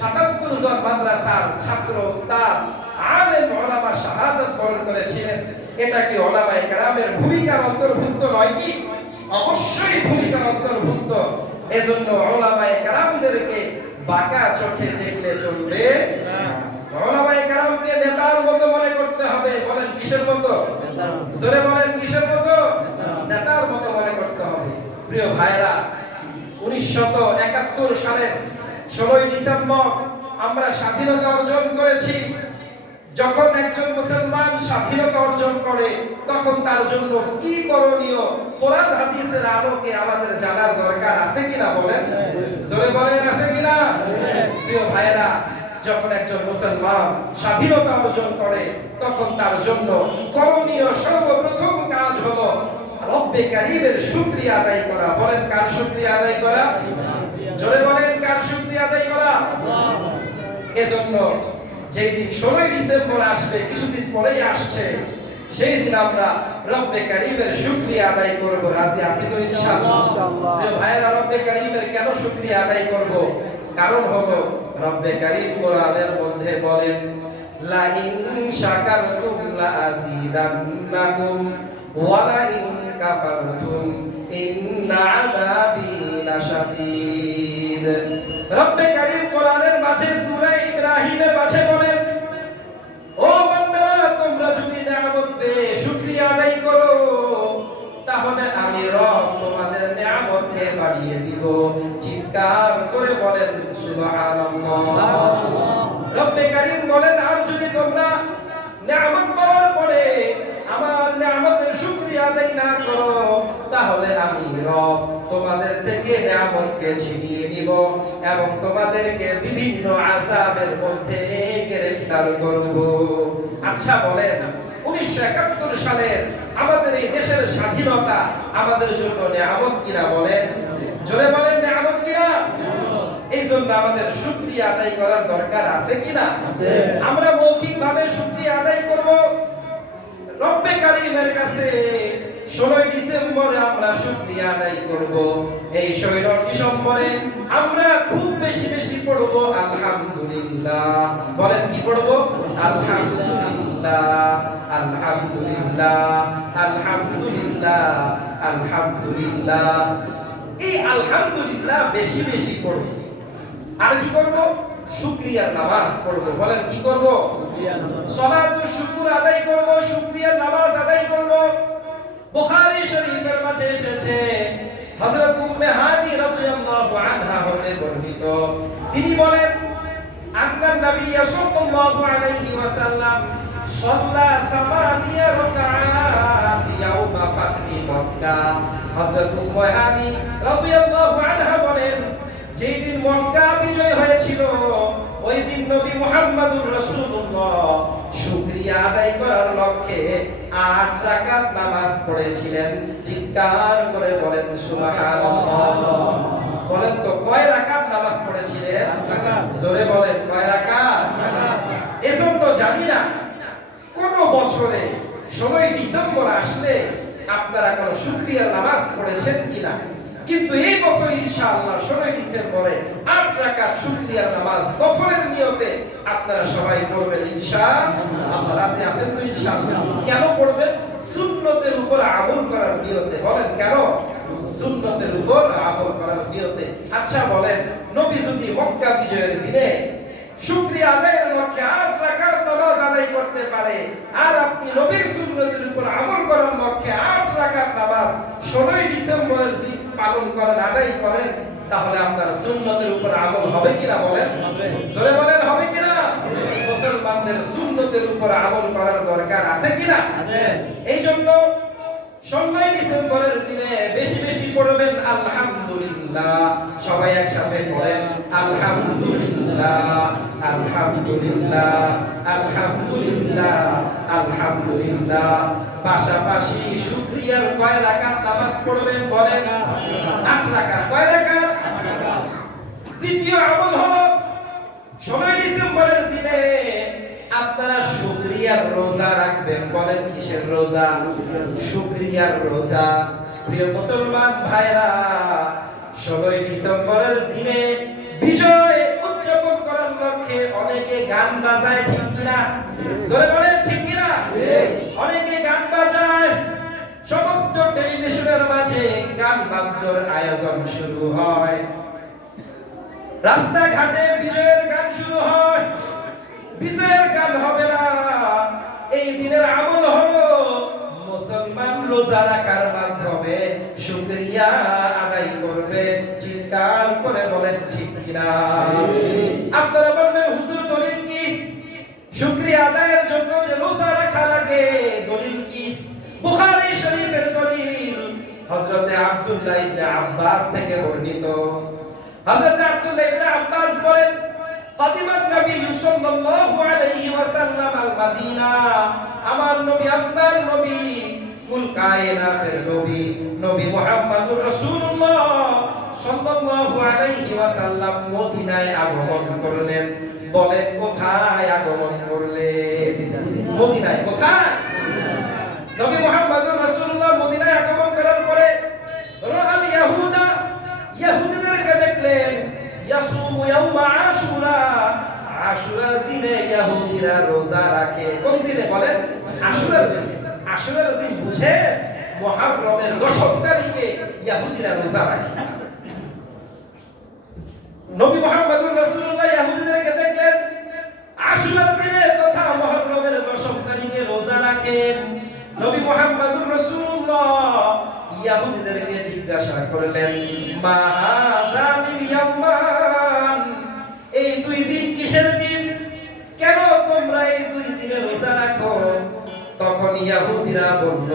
77 জন মাদ্রাসার ছাত্র, ওস্তাদ, আলেম উলামা শাহাদাত বরণ করেছিলেন। এটা কি উলামায়ে কেরামের ভূমিকার অন্তর্ভুক্ত নয় কি? অবশ্যই ভূমিকার অন্তর্ভুক্ত। এজন্য উলামায়ে কেরামদেরকে বাঁকা চোখে দেখলে চলবে না। উলামায়ে কেরামকে নেতার মতো মনে করতে হবে। বলেন কিসের মতো? জোরে বলেন কিসের মতো? নেতার মতো মনে করতে হবে। প্রিয় ভাইরা, 1971 সালের 16 ডিসেম্বর আমরা স্বাধীনতা অর্জন করেছি। যখন একজন মুসলমান স্বাধীনতা অর্জন করে তখন তার জন্য কি করণীয়, কোরআন হাদিসের আলোকে আমাদের জানার দরকার আছে কিনা বলেন? জোরে বলেন আছে কিনা? প্রিয় ভাইরা, যখন একজন মুসলমান স্বাধীনতা অর্জন করে তখন তার জন্য করণীয় সর্বপ্রথম কাজ হলো রব্বে কারীমের শুকরিয়া আদায় করা। বলেন কার শুকরিয়া আদায় করা? জোরে বলেন কার শুকরিয়া আদায় করা? এজন্য যেই দিন 16 ডিসেম্বর আসবে, কিছুদিন পরেই আসছে, সেই দিন আমরা রব্বে কারীমের শুকরিয়া আদায় করব। রাজি আছি তো ইনশাআল্লাহ? প্রিয় ভাইরা, রব্বে কারীমের কেন শুকরিয়া আদায় করব? কারণ হলো রব্বে কারীম কোরআনের মধ্যে বলেন, লা ইন শাকারতুম লা আযীদান্নাকুম ওয়া লা ইন কাফারতুম ইন্না আযাবি লাশাদীদ। রব্বে কারীম কোরআনের মাঝে সূরা ইব্রাহিমের মাঝে বলেন, ও বান্দারা, তোমরা যদি নিয়ামত পেয়ে শুকরিয়া আদায় করো তাহলে আমি রব তোমাদের নিয়ামতকে বাড়িয়ে দিব। চিৎকার করে বলেন সুবহানাল্লাহ। রব্বে কারীম বলেন, আর যদি তোমরা নিয়ামত পাওয়ার পরে আমার নিয়ামতের শুকরিয়া আদায় না করো তাহলে আমি রব তোমাদের থেকে নিয়ামতকে ছিনিয়ে নিব এবং তোমাদেরকে বিভিন্ন আযাবের মধ্যে গ্রেফতার করব। আচ্ছা বলেন, 1971 সালের আমাদের এই দেশের স্বাধীনতা আমাদের জন্য নিয়ামত কিনা বলেন? জোরে বলেন নিয়ামত কিনা? এই জন্য আমাদের শুকরিয়া আদায় করার দরকার আছে কিনা? আমরা মৌখিকভাবে শুকরিয়া আদায় করব রব্বে কারীমের কাছে। 16 ডিসেম্বরে আমরা শুকরিয়া আদায় করব। এই 16 ডিসেম্বরে আমরা খুব বেশি বেশি পড়ব আলহামদুলিল্লাহ। বলেন কি পড়ব? আলহামদুলিল্লাহ, আলহামদুলিল্লাহ, আলহামদুলিল্লাহ, আলহামদুলিল্লাহ। এই আলহামদুলিল্লাহ বেশি বেশি পড়ব। আর কি করব? শুকরিয়ার নামাজ পড়ব। বলেন কি করব? সালাতুশ শুকর আদায় করব, শুকরিয়ার নামাজ আদায় করব। বুখারী শরীফের মাঝে এসেছে, হযরত উম্মে হানি রাদিয়াল্লাহু আনহা হতে বর্ণিত, তিনি বলেন, আন্নান নবী সাল্লাল্লাহু আলাইহি ওয়াসাল্লাম সাল্লা 8 রাকাআত ইয়াউমা ফাতহি মক্কা। হযরত উম্মে হানি রাদিয়াল্লাহু আনহা বলেন, যেই দিন মক্কা বিজয় হয়েছিল ওই দিন নবী মুহাম্মদুর রাসূলুল্লাহ শুকরিয়া আদায় করার লক্ষ্যে 8 রাকাত নামাজ পড়েছিলেন। চিৎকার করে বলেন সুবহানাল্লাহ। বলেন তো কয় রাকাত নামাজ পড়েছিলেন? 8 রাকাত। জোরে বলেন কয় রাকাত? এজন্য জানি না কোন বছরে 16 ডিসেম্বর আসলে আপনারা কোন শুকরিয়ার নামাজ পড়েছেন কিনা, কিন্তু এই বছর ইনশাআল্লাহ 16 ডিসেম্বরে 8 রাকাত শুকরিয়ার নামাজ নফলের নিয়তে আপনারা সবাই পড়বেন ইনশাআল্লাহ। রাজি আছেন তো ইনশাআল্লাহ? কেন পড়বেন? সুন্নতের উপর আমল করার নিয়তে। বলেন কেন? সুন্নতের উপর আমল করার নিয়তে। আচ্ছা বলেন, নবী যদি মক্কা বিজয়ের দিনে শুকরিয়া আদায়ের লক্ষ্যে 8 রাকাত নামাজ আদায় করতে পারে, আর আপনি নবীর সুন্নতের উপর আমল করার লক্ষ্যে 8 রাকাত নামাজ 16 ডিসেম্বরের দিন পালন করেন, আদায় করেন, তাহলে আপনার সুন্নতের উপর আমল হবে কিনা বলেন? জোরে বলেন, হবে কিনা? মুসলমানদের সুন্নতের উপর আমল করার দরকার আছে কিনা? আছে। এই জন্য 16 ডিসেম্বরের দিনে বেশি বেশি পড়বেন আলহামদুলিল্লাহ। সবাই একসাথে পড়েন আলহামদুলিল্লাহ, আলহামদুলিল্লাহ, আলহামদুলিল্লাহ, আলহামদুলিল্লাহ। পাশাপাশি শুকরিয়ার কয় রাকাত নামাজ পড়বেন বলেন? 8 রাকাত। কয় রাকাত? তৃতীয় আমল হলো 16 ডিসেম্বরের দিনে আপনারা শুকরিয়ার রোজা রাখবেন। বলেন কিসের রোজা? শুকরিয়ার রোজা। প্রিয় মুসলমান ভাইরা, 16 ডিসেম্বরের দিনে বিজয় উদযাপন করার লক্ষ্যে অনেকে গান বাজায়, ঠিক কিনা? জোরে বলেন, ঠিক কিনা? অনেকে গান বাজায়, সমস্ত টেলিভিশনের মাঝে গান বাদ্যর আয়োজন শুরু হয়, রাস্তাঘাটে বিজয়ের গান শুরু হয়। বিজয়ের গান হবে না। এই দিনের আমল হলো মুসলমান রোজা রাখার মাধ্যমে শুকরিয়া আদায় করবে। চিৎকার করে বলেন ঠিক কিনা? আপনারা বলবেন হুজুর দলিল কি? শুকরিয়া আদায়ের জন্য যে রোজা রাখা লাগে, দলিল কি? বুখারী শরীফের দলিল হযরতে আব্দুল্লাহ ইবনে আব্বাস থেকে বর্ণিত। হযরত আব্দুল্লাহ ইবনে আব্বাস বলেন, কাদিমান নবী সাল্লাল্লাহু আলাইহি ওয়াসাল্লাম আল মদিনা। আমার নবী, আপনার নবী, কুল কায়নাতের নবী, নবী মুহাম্মদুর রাসূলুল্লাহ সাল্লাল্লাহু আলাইহি ওয়াসাল্লাম মদিনায় আগমন করলেন। বলেন কোথায় আগমন করলেন? মদিনায়। কোথায়? নবী মুহাম্মদুর রাসূলুল্লাহ মদিনায় আগমন করার পরে রাআল ইয়াহুদা, ইহুদিদেরকে দেখলেন ইয়াসুমু ইয়াউমা আশুরা। আশুরার দিনে ইহুদিরা রোজা রাখে। কোন দিনে বলেন? আশুরার দিনে। আশুরার দিন বুঝে মুহররমের 10 তারিখে ইহুদিরা রোজা রাখে। নবী মুহাম্মদুর রাসূলুল্লাহ ইহুদিদেরকে দেখলেন আশুরার দিনে তথা মুহররমের 10 তারিখে রোজা রাখেন। নবী মুহাম্মদুর রাসূলুল্লাহ ইহুদিদেরকে জিজ্ঞাসা করলেন, মা হাযানিল ইয়াওমান, এই 2 দিন কিসের দিন? কেন তোমরা এই 2 দিনে রোজা রাখো? তখন ইহুদিরা বলল,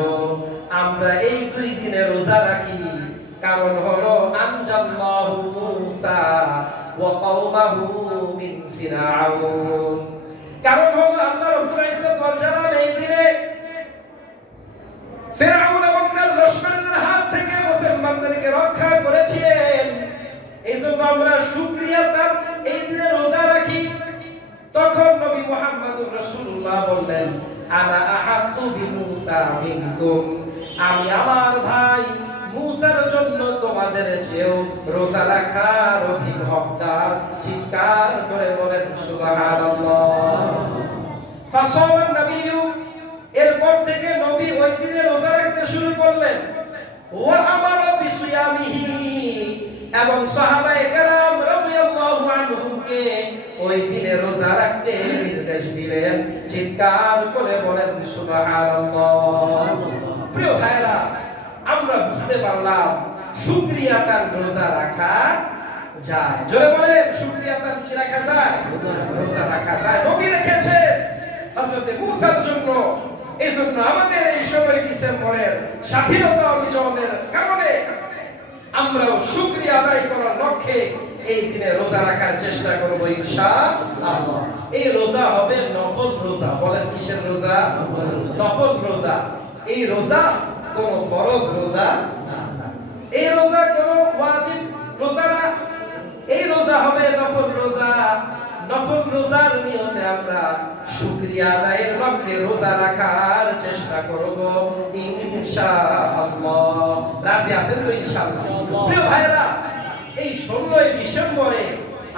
আমরা এই 2 দিনে রোজা রাখি কারণ হলো আনজাল্লাহু মূসা ওয়া কওমাহু মিন ফিরআউন। কারণ হলো আল্লাহ রাব্বুল ইজ্জত ওয়াল জালাল এই দিনে ফিরআউন এবং তার লশকরের হাত থেকে মুসলমানদেরকে রক্ষা করেছিলেন। এইজন্য আমরা শুকরিয়া তার এই দিনে রোজা রাখি। তখন নবী মুহাম্মদুর রাসূলুল্লাহ বললেন, আনা আহাত্তু বিমূসা মিনকুম, আমি আমার ভাই মূসার জন্য তোমাদের চেয়েও রোজা রাখার অধিক হকদার। চিৎকার করে বলেন সুবহানাল্লাহ। ফাসামান নবিয়্যু, এরপর থেকে নবী ওই দিনে রোজা রাখতে শুরু করলেন। ওয়া আমারা বিসিয়ামিহি, এবং সাহাবায়ে কেরাম রাদিয়াল্লাহু আনহুমকে ওই দিনে রোজা রাখতে নির্দেশ দিলেন। চিৎকার করে বলেন সুবহানাল্লাহ। প্রিয় ভাইরা, আমরা বুঝতে পারলাম শুকরিয়া তার রোজা রাখা যায়। জোরে বলেন, শুকরিয়া তার কি রাখা যায়? রোজা রাখা যায়। নবী রেখেছে হযরত মূসার জন্য। এজন্য আমাদের এই 16 ডিসেম্বরের স্বাধীনতা অর্জনের কারণে আমরাও শুকরিয়া আদায় করার লক্ষ্যে এই দিনে রোজা রাখার চেষ্টা করব ইনশাআল্লাহ। এই রোজা হবে নফল রোজা। বলেন কিসের রোজা? নফল রোজা। এই রোজা কোন ফরজ রোজা না। এই রোজা কোন ওয়াজিব রোজা না। এই রোজা হবে নফল রোজা। নফল রোজার নিয়তে আমরা শুকরিয়া আদায়ের লক্ষ্যে রোজা রাখার চেষ্টা করব ইনশাআল্লাহ। রাজি আছেন তো ইনশাআল্লাহ? প্রিয় ভাইরা, এই 16 ডিসেম্বরে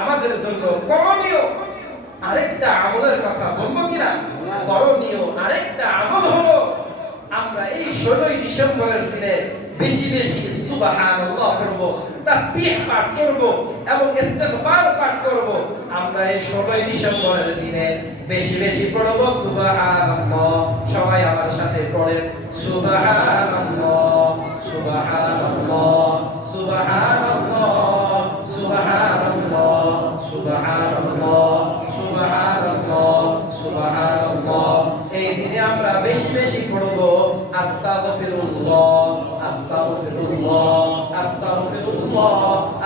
আমাদের জন্য করণীয় আরেকটা আমলের কথা বলবো কিনা? করণীয় আরেকটা আমল হলো আমরা এই 16 ডিসেম্বরের দিনে বেশি বেশি সুবহানাল্লাহ পড়ব, তাসবিহ পাঠ করব এবং ইস্তিগফার পাঠ করব। আমরা এই 16 ডিসেম্বরের দিনে বেশি বেশি পড়ব সুবহানাল্লাহ। সবাই আমার সাথে পড়েন সুবহানাল্লাহ, সুবহানাল্লাহ, সুবহানাল্লাহ, সুবহানাল্লাহ, সুবহানাল্লাহ, সুবহানাল্লাহ, সুবহানাল্লাহ। এই দিনে আমরা বেশি বেশি পড়ব আস্তাগফিরুল্লাহ, আস্তাগফিরুল্লাহ, আস্তাগফিরুল্লাহ,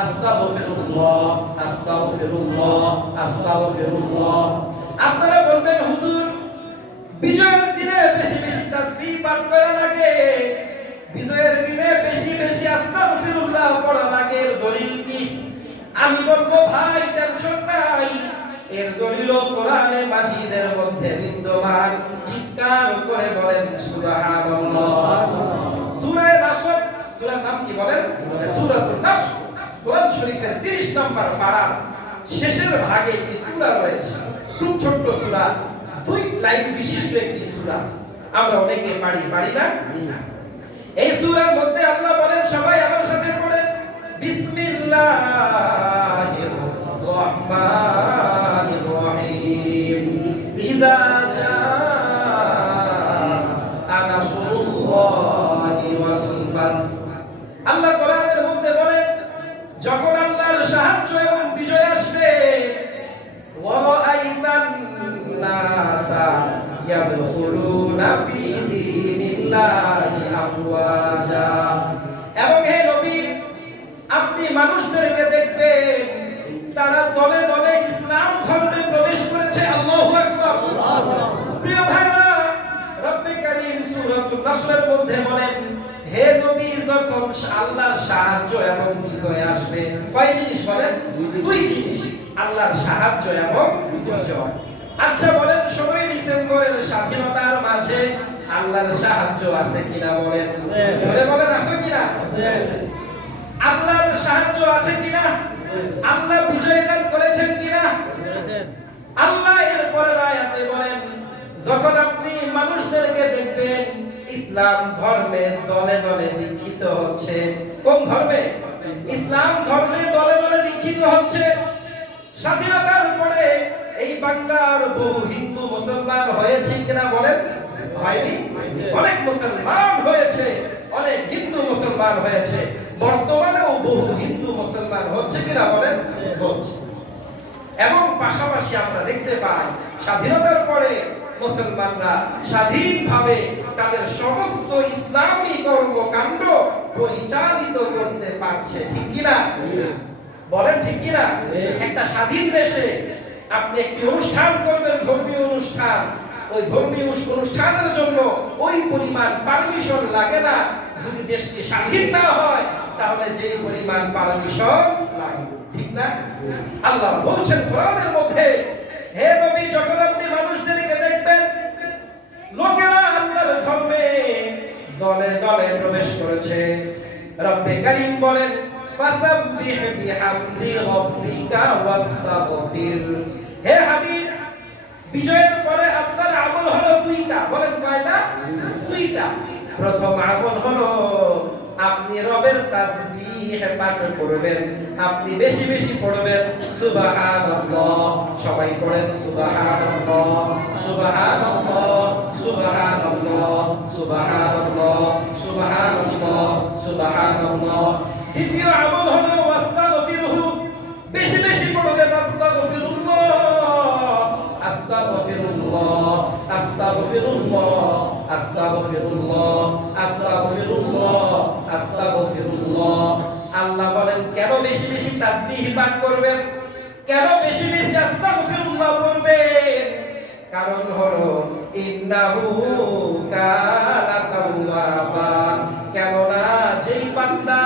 আস্তাগফিরুল্লাহ, আস্তাগফিরুল্লাহ, আস্তাগফিরুল্লাহ। আপনারা বলবেন হুজুর বিজয়ের দিনে বেশি বেশি তাসবিহ পাঠ করা লাগে, বিজয়ের দিনে বেশি বেশি আস্তাগফিরুল্লাহ পড়া লাগে, এর দলিল কি? আমি বলবো ভাই টেনশন নাই, এর দলিল কোরআনে মাজিদের মধ্যে বিদ্যমান। চিৎকার করে বলেন সুবহানাল্লাহ। সূরা নাসর, সূরার নাম কি বলেন? সূরাতুন নাসর। কোরআন শরীফের 30 নম্বর পারার শেষের ভাগে একটি সূরা রয়েছে, খুব ছোট্ট সূরা, 2 লাইন বিশিষ্ট একটি সূরা। আমরা অনেকে পারি না? এই সূরার মধ্যে আল্লাহ বলেন, সবাই আমার সাথে পড়েন, বিসমিল্লাহির রহমানির রহিম। ইযা জাআ নাসরুল্লাহি ওয়াল ফাতহ। আল্লাহ কোরআনের মধ্যে বলেন, যখন আল্লাহর সাহায্য এবং বিজয় আসবে, ওয়া রাআইতান নাসা ইয়াদখুলুনা ফি দীনিল্লাহি আফওয়াজা। এবং হে নবী, আপনি মানুষদেরকে দেখবেন তারা দলে দলে ইসলাম ধর্মে প্রবেশ করেছে। আল্লাহু আকবার। প্রিয় ভাইরা, রব্বে কারীম সূরাতুন নাসরের মধ্যে বলেন, হে নবী, যখন আল্লাহর সাহায্য এবং বিজয় আসবে, কয় জিনিস বলেন? 2 জিনিস, আল্লাহর সাহায্য এবং বিজয়। আচ্ছা বলেন, 16 ডিসেম্বরের স্বাধীনতার মাঝে আল্লাহর সাহায্য আছে কিনা বলেন? জোরে বলেন, আছে কিনা? আল্লাহর সাহায্য আছে কিনা? আল্লাহ বিজয় দান করেছেন কিনা? আল্লাহ এর পরের আয়াতে বলেন, যখন আপনি মানুষদেরকে দেখবেন ইসলাম ধর্মে দলে দলে দীক্ষিত হচ্ছে। কোন ধর্মে? ইসলাম ধর্মে দলে দলে দীক্ষিত হচ্ছে। স্বাধীনতার পরে এই বাংলার বহু হিন্দু মুসলমান হয়েছে কিনা বলেন? হয়নি? অনেক মুসলমান হয়েছে, অনেক হিন্দু মুসলমান হয়েছে। বর্তমানেও বহু হিন্দু মুসলমান হচ্ছে কিনা বলেন? হচ্ছে। এবং পাশাপাশি আমরা দেখতে পাই স্বাধীনতার পরে মুসলমানরা স্বাধীনভাবে তাদের সমস্ত ইসলামী কর্মকাণ্ড পরিচালিত করতে পারছে। ঠিক কিনা বলেন? ঠিক কিনা? একটা স্বাধীন দেশে আপনি একটি অনুষ্ঠান করবেন, ধর্মীয় অনুষ্ঠান, ওই ধর্মীয় অনুষ্ঠানের জন্য ওই পরিমাণ পারমিশন লাগে না। যদি দেশটি স্বাধীন না হয় তাহলে যে পরিমাণ পারমিশন লাগে, ঠিক না? আল্লাহ বলছেন কোরআনের মধ্যে, হে নবী, যখন আপনি মানুষদেরকে দেখবেন লোকেরা আল্লাহর ধর্মে দলে দলে প্রবেশ করেছে, রব্বে কারীম বলেন, ফাসাব্বিহ বিহামদি রাব্বিকা ওয়াস্তাগফির। হে হাবিব, বিজয়ের পরে আপনার আমল হলো 2টা। বলেন কয়টা? 2টা। প্রথম আমল হলো আপনি রবের তাসবিহ পাঠ করবেন, আপনি বেশি বেশি পড়বেন সুবহানাল্লাহ। সবাই পড়েন সুবহানাল্লাহ, সুবহানাল্লাহ, সুবহানাল্লাহ, সুবহানাল্লাহ, সুবহানাল্লাহ, সুবহানাল্লাহ। দ্বিতীয় আমল হলো ওয়াস্তাগফিরহু, বেশি বেশি পড়বেন আস্তাগফিরুল্লাহ, আস্তাগফিরুল্লাহ, আস্তাগফিরুল্লাহ, আস্তাগফিরুল্লাহ, আস্তাগফিরুল্লাহ, আস্তাগফিরুল্লাহ। আল্লাহ বলেন, কেন বেশি বেশি তাসবিহ পাঠ করবেন, কেন বেশি বেশি আস্তাগফিরুল্লাহ পড়বেন? কারণ হলো ইন্নাহু কানা তাওয়াবা। কেননা যেই বান্দা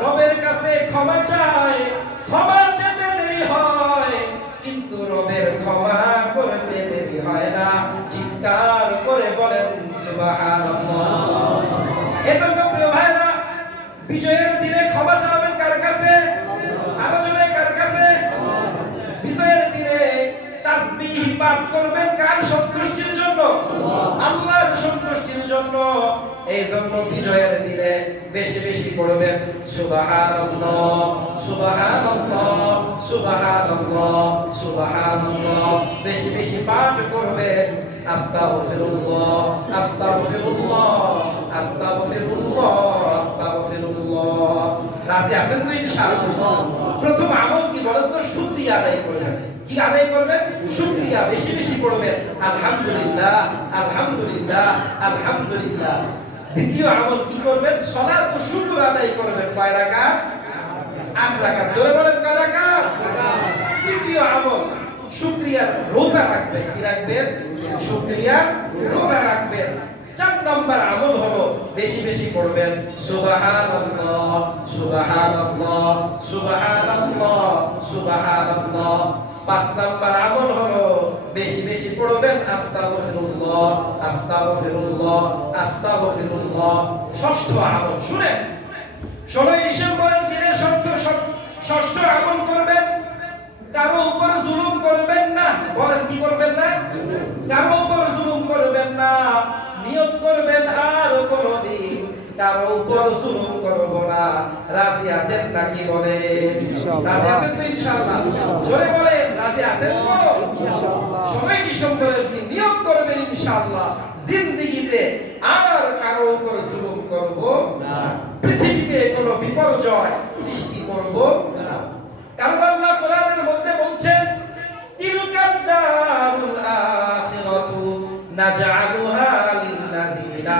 রবের কাছে ক্ষমা চায়, ক্ষমা চাইতে দেরি হয় কিন্তু রবের ক্ষমা করতে দেরি হয় না। চিৎকার করে বলেন সুবহানাল্লাহ। এজন্য প্রিয় ভাইরা, বিজয়ের দিনে ক্ষমা চাইবেন কার কাছে? আরো জোরে কার কাছে? এই জন্য বিজয়ের দিনে বেশি বেশি পড়বেন সুবহানাল্লাহ সুবহানাল্লাহ সুবহানাল্লাহ সুবহানাল্লাহ, বেশি বেশি পাঠ করবেন আস্তাগফিরুল্লাহ আস্তাগফিরুল্লাহ আস্তাগফিরুল্লাহ আস্তাগফিরুল্লাহ। রাজি আছেন তো ইনশাআল্লাহ? প্রথম আমল কি বলেন তো? শুকরিয়া আদায় করবেন। কি আদায় করবেন? শুকরিয়া বেশি বেশি পড়বেন আলহামদুলিল্লাহ আলহামদুলিল্লাহ আলহামদুলিল্লাহ। দ্বিতীয় আমল কি করবেন? সালাত ও শুকর আদায় করবেন। কয় রাকাত? 8 রাকাত। জোরে বলেন কয় রাকাত? তৃতীয় আমল শুকরিয়া রোজা রাখবেন। কি রাখবেন? শুকরিয়া রোজা রাখবেন। 4 নম্বর আমল হলো বেশি বেশি পড়বেন সুবহানাল্লাহ সুবহানাল্লাহ সুবহানাল্লাহ সুবহানাল্লাহ। 5 নম্বর আমল হলো বেশি বেশি পড়বেন আস্তাগফিরুল্লাহ আস্তাগফিরুল্লাহ আস্তাগফিরুল্লাহ। 6ষ্ঠ আমল শুনেন, 16 ডিসেম্বরের দিনে ষষ্ঠ আমল করবেন, কারো উপর জুলুম করবেন না। বলেন কি করবেন না? কারো উপর জুলুম করবেন না। নিয়ত করবেন আর কোনদিন কারো উপর জুলুম করব না। রাজি আছেন নাকি বলেন? রাজি আছেন তো ইনশাআল্লাহ? জোরে বলেন রাজি আছেন তো ইনশাআল্লাহ? 16 ডিসেম্বরের দিন নিয়ত করবেন ইনশাআল্লাহ জিন্দেগিতে আর কারো উপর জুলুম করব না, পৃথিবীতে কোনো বিপর্যয় সৃষ্টি করব না। কারণ আল্লাহ কোরআনের মধ্যে বলছেন তিলকাদ দারুল আখিরাতু নাজআলুহা লিল্লাযিনা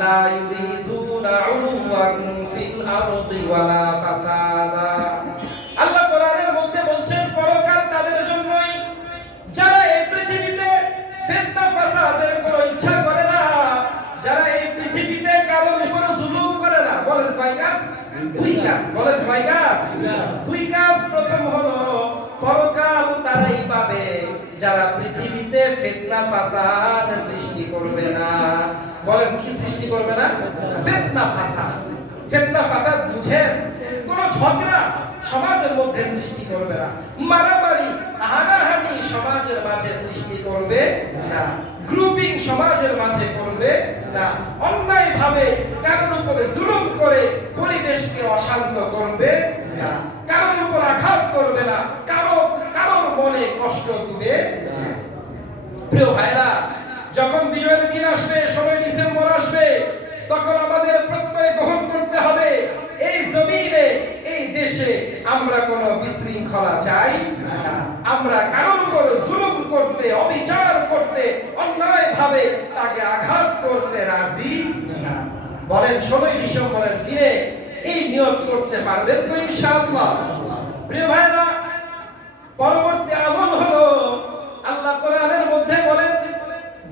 লা ইউরিদুনা উলুওয়ান ফিল আরদি ওয়ালা ফাসাদা। আল্লাহ কোরআনের মধ্যে বলছেন পরকাল তাদের জন্যই যারা এই পৃথিবীতে ফিতনা ফাসাদের কোনো ইচ্ছা করে না, যারা এই পৃথিবীতে কারোর উপর জুলুম করে না। বলেন কয় কাজ? 2 কাজ। বলেন কয় কাজ? 2 কাজ। প্রথম হলো পরকাল তারাই পাবে যারা পৃথিবীতে ফিতনা ফাসাদ সৃষ্টি করবে না। বলেন কি সৃষ্টি করবে না? ফিতনা ফাসাদ। ফিতনা ফাসাদ বুঝেন? কোন ঝগড়া সমাজের মধ্যে সৃষ্টি করবে না, মারামারি হানাহানি সমাজের মাঝে সৃষ্টি করবে না, গ্রুপিং সমাজের মাঝে করবে না, অন্যায় ভাবে কারোর উপরে জুলুম করে পরিবেশকে অশান্ত করবে না, কারোর উপর আঘাত করবে না, কারোর মনে কষ্ট দিবে না। প্রিয় ভাইরা, যখন বিজয়ের দিন আসবে, 16 ডিসেম্বর আসবে, তখন আমাদের প্রত্যয় গ্রহণ করতে হবে এই জমিনে, এই দেশে আমরা কোনো বিশৃঙ্খলা চাই না। আমরা কারোর উপর জুলুম করতে, অবিচার করতে, অন্যায় ভাবে তাকে আঘাত করতে রাজি না। বলেন 16 ডিসেম্বরের দিনে এই নিয়ত করতে পারবেন তো ইনশাআল্লাহ? প্রিয় ভাইরা, পরবর্তী আমল হলো আল্লাহ কোরআনের মধ্যে বলেন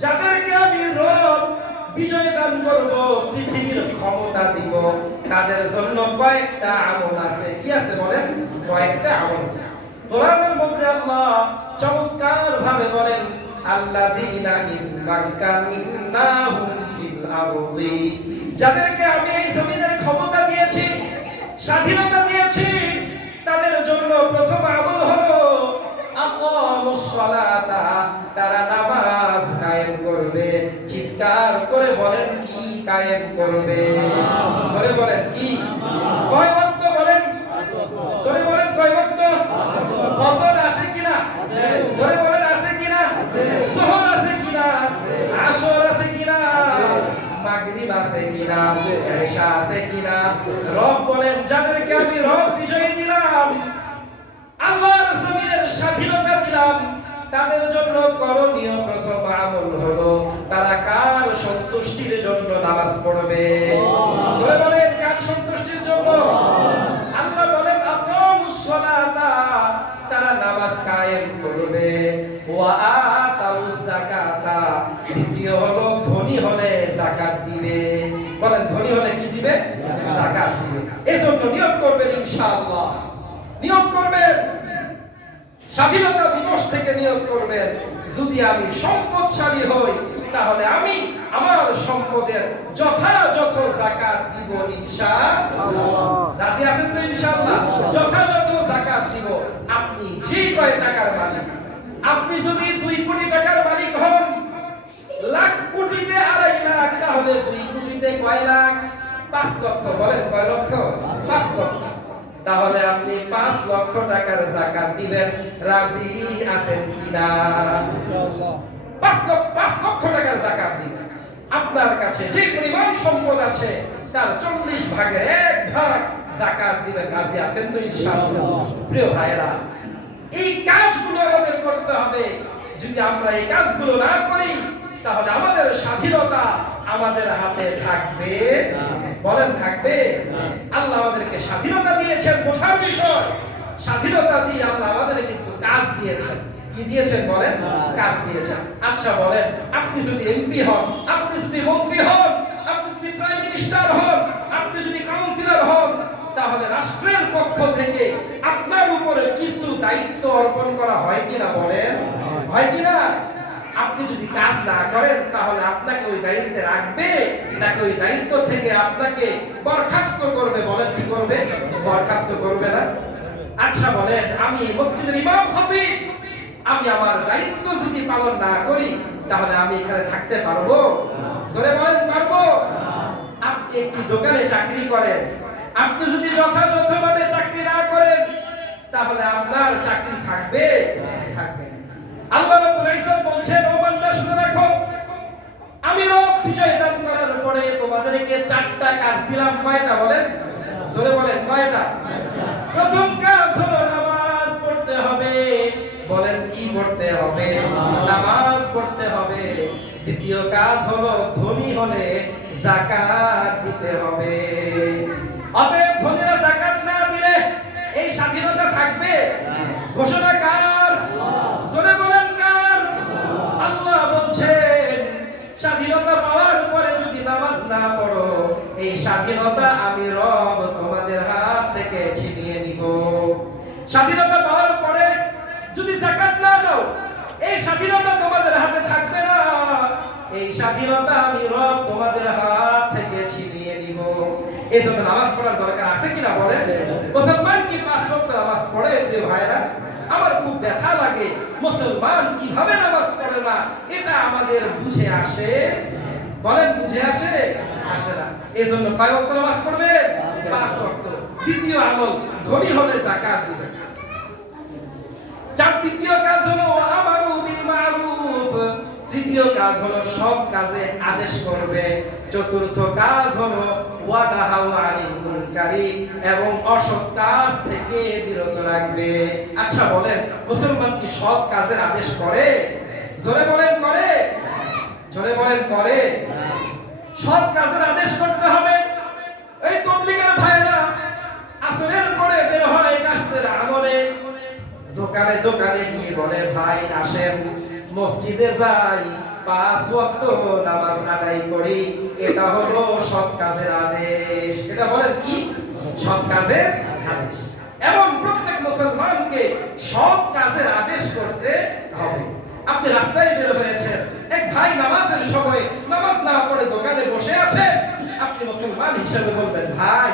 যাদেরকে আমি রব বিজয় দান করব, পৃথিবীর ক্ষমতা দিব, তাদের জন্য কয়েকটা আমল আছে। কি আছে বলেন? কয়েকটা আমল আছে। কোরআনের মধ্যে আল্লাহ চমৎকার ভাবে বলেন আল্লাযীনা ইম্মাক্কান্নাহুম ফিল আরদি, যাদেরকে আমি এই জমিনের ক্ষমতা দিয়েছি, স্বাধীনতা দিয়েছি, তাদের জন্য প্রথম আমল হলো আকামুস সালাতা, তারা নামাজ কায়েম করবে। চিৎকার করে বলেন কি কায়েম করবে? জোরে বলেন কি? কয় ওয়াক্ত বলেন? জোরে বলেন কয় ওয়াক্ত? ফজর আছে কিনা? জোরে বলেন আছে কিনা? যোহর আছে কিনা? আসর আছে কিনা? মাগরিব আছে কিনা? এশা আছে কিনা? রব বলেন যাদেরকে আমি রব বিজয় দিলাম, আল্লাহর জমিনের স্বাধীনতা দিলাম, তাদের জন্য করণীয় প্রথম আমল হলো তারা কার সন্তুষ্টির জন্য নামাজ পড়বে? জোরে বলেন কার সন্তুষ্টির জন্য? আল্লাহ বলেন আকামুস সালাতা, তারা নামাজ কায়েম করবে। ওয়া আতাউজ যাকাতা, দ্বিতীয় হলো ধনী হলে যাকাত দিবে। বলেন ধনী হলে কি দিবে? যাকাত দিবে। এজন্য নিয়ত করবেন ইনশাআল্লাহ। নিয়ত করবেন স্বাধীনতা দিবস থেকে নিয়ত করবেন যদি আমি সম্পদশালী হই তাহলে আমি আমার সম্পদের যথাযথ যাকাত দিব ইনশাআল্লাহ। রাজি আছেন তো ইনশাআল্লাহ? যথাযথ যাকাত দিব। আপনি যে কয় টাকার মালিক, আপনি যদি 2 কোটি টাকার মালিক হন, লাখ কোটিতে 2.5 লাখ, তাহলে 2 কোটিতে দিতে কয় লাখ? 5 লক্ষ। বলেন কয় লক্ষ? 5 লক্ষ। তাহলে আপনি 5 লক্ষ টাকার যাকাত দিবেন, রাজি আছেন কিনা? ইনশাআল্লাহ। 5 লক্ষ টাকার যাকাত দিবেন। আপনার কাছে যে পরিমাণ সম্পদ আছে তার 40 ভাগের 1 ভাগ যাকাত দিবেন, রাজি আছেন তো ইনশাআল্লাহ? প্রিয় ভাইরা, এই কাজগুলো আমাদের করতে হবে। যদি আমরা এই কাজগুলো না করি তাহলে আমাদের স্বাধীনতা আমাদের হাতে থাকবে? বলেন থাকবে? আল্লাহ আমাদেরকে স্বাধীনতা দিয়েছেন, বোঝার বিষয়। স্বাধীনতা দিয়ে আল্লাহ আমাদেরকে কিছু কাজ দিয়েছেন। কি দিয়েছেন বলেন? কাজ দিয়েছেন। আচ্ছা বলেন, আপনি যদি এমপি হন, আপনি যদি মন্ত্রী হন, আপনি যদি প্রাইম মিনিস্টার হন, আপনি যদি কাউন্সিলর হন, তাহলে রাষ্ট্রের পক্ষ থেকে আপনার উপরে কিছু দায়িত্ব অর্পণ করা হয় কিনা? বলেন হয় কিনা? আপনি যদি কাজ না করেন তাহলে আপনাকে ওই দায়িত্বে রাখবে নাকি ওই দায়িত্ব থেকে আপনাকে বরখাস্ত করবে? বলেন কি করবে? বরখাস্ত করবে না? আচ্ছা বলেন, আমি মসজিদের ইমাম খতিব, আমি আমার দায়িত্ব যদি পালন না করি তাহলে আমি এখানে থাকতে পারবো? জোরে বলেন পারবো? আপনি একটি দোকানে চাকরি করেন, আপনি যদি যথাযথভাবে চাকরি না করেন তাহলে আপনার চাকরি থাকবে? থাকবে। আল্লাহ রাব্বুল ইজ্জত বলছেন, ও বান্দা শুনে রাখো, আমি রব বিজয় দান করার পরে তোমাদেরকে 4টা কাজ দিলাম। কয়টা বলেন? জোরে বলেন কয়টা? প্রথম কাজ হলো নামাজ পড়তে হবে। বলেন কি পড়তে হবে? নামাজ পড়তে হবে। দ্বিতীয় কাজ হলো ধনী হলে যাকাত দিতে হবে। অতএব ধনীরা যাকাত না দিলে এই স্বাধীনতা থাকবে? ঘোষণা কার? জোরে বলেন কার? আল্লাহ বলছেন, স্বাধীনতা পাওয়ার পরে যদি নামাজ না পড়ো, এই স্বাধীনতা আমি রব তোমাদের হাত থেকে ছিনিয়ে নিব। স্বাধীনতা পাওয়ার পরে যদি যাকাত না দাও, এই স্বাধীনতা তোমাদের হাতে থাকবে না। এই স্বাধীনতা আমি রব তোমাদের হাত থেকে ছিনিয়ে নিব। এজন্য নামাজ পড়ার দরকার আছে কিনা বলেন? মুসলমান কি 5 ওয়াক্ত নামাজ পড়ে? প্রিয় ভাইরা, আমার খুব ব্যথা লাগে মুসলমান কিভাবে নামাজ পড়ে না। এটা আমাদের বুঝে আসে? বলেন বুঝে আসে? আসে না। এজন্য কয় ওয়াক্ত নামাজ পড়বে? 5 ওয়াক্ত। দ্বিতীয় আমল, ধনী হলে যাকাত দিবেন। তৃতীয় কাজ হলো আমারু বিল মারুফ। তৃতীয় কাজ হলো সব কাজে আদেশ করবে। চতুর্থ কাজ হলো ওয়াদাহাউ আনিল মুনকারি, এবং অসৎ কাজ থেকে বিরত রাখবে। আচ্ছা বলেন, মুসলমান কি সব কাজের আদেশ করে? জোরে বলেন করে? জোরে বলেন করে? সব কাজের আদেশ করতে হবে। এই তাবলীগের ভাইরা আসরের পরে বের হয় কাস্তের আমলে, দোকানে দোকানে গিয়ে বলে, ভাই আসেন মসজিদে যাই, 5 ওয়াক্ত নামাজ আদায় করি। এটা হলো সৎ কাজের আদেশ। এটা বলেন কি? সৎ কাজের আদেশ। এবং প্রত্যেক মুসলমানকে সৎ কাজের আদেশ করতে হবে। আপনি রাস্তায় বের হয়েছেন, এক ভাই নামাজের সময় নামাজ না পড়ে দোকানে বসে আছে, আপনি মুসলমান হিসেবে বলবেন, ভাই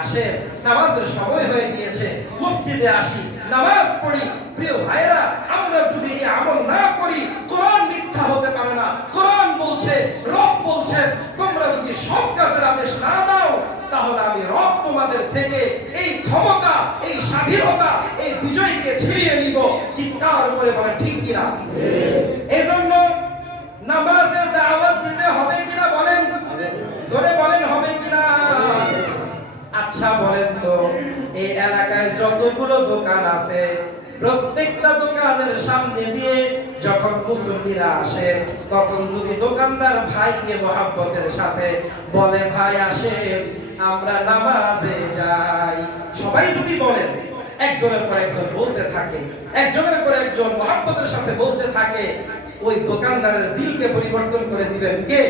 আসেন নামাজের সময় হয়ে গিয়েছে, মসজিদে আসি, নামাজ পড়ি। প্রিয় ভাইরা, আমরা যদি এই আমল না করি, কোরআন মিথ্যা হতে পারে না। কোরআন বলছে, রব বলছেন, তোমরা যদি সব কাজের আদেশ না দাও তাহলে আমি রব তোমাদের থেকে এই ক্ষমতা, এই স্বাধীনতা, এই বিজয়কে ছিনিয়ে নিব। চিৎকার করে বলে ঠিক কিনা? এজন্য নামাজের দাওয়াত দিতে হবে কিনা বলেন? জোরে বলেন হবে কিনা? আচ্ছা বলেন তো, এই এলাকায় যতগুলো দোকান আছে, প্রত্যেকটা দোকানের সামনে দিয়ে যখন মুসল্লিরা আসে, তখন যদি দোকানদার ভাইকে মহব্বতের সাথে বলে, ভাই আসেন আমরা নামাজে যাই, সবাই যদি বলেন, একজনের পর একজন বলতে থাকে, একজনের পর একজন মহব্বতের সাথে বলতে থাকে, ওই দোকানদারের দিলকে পরিবর্তন করে দিবেন কে?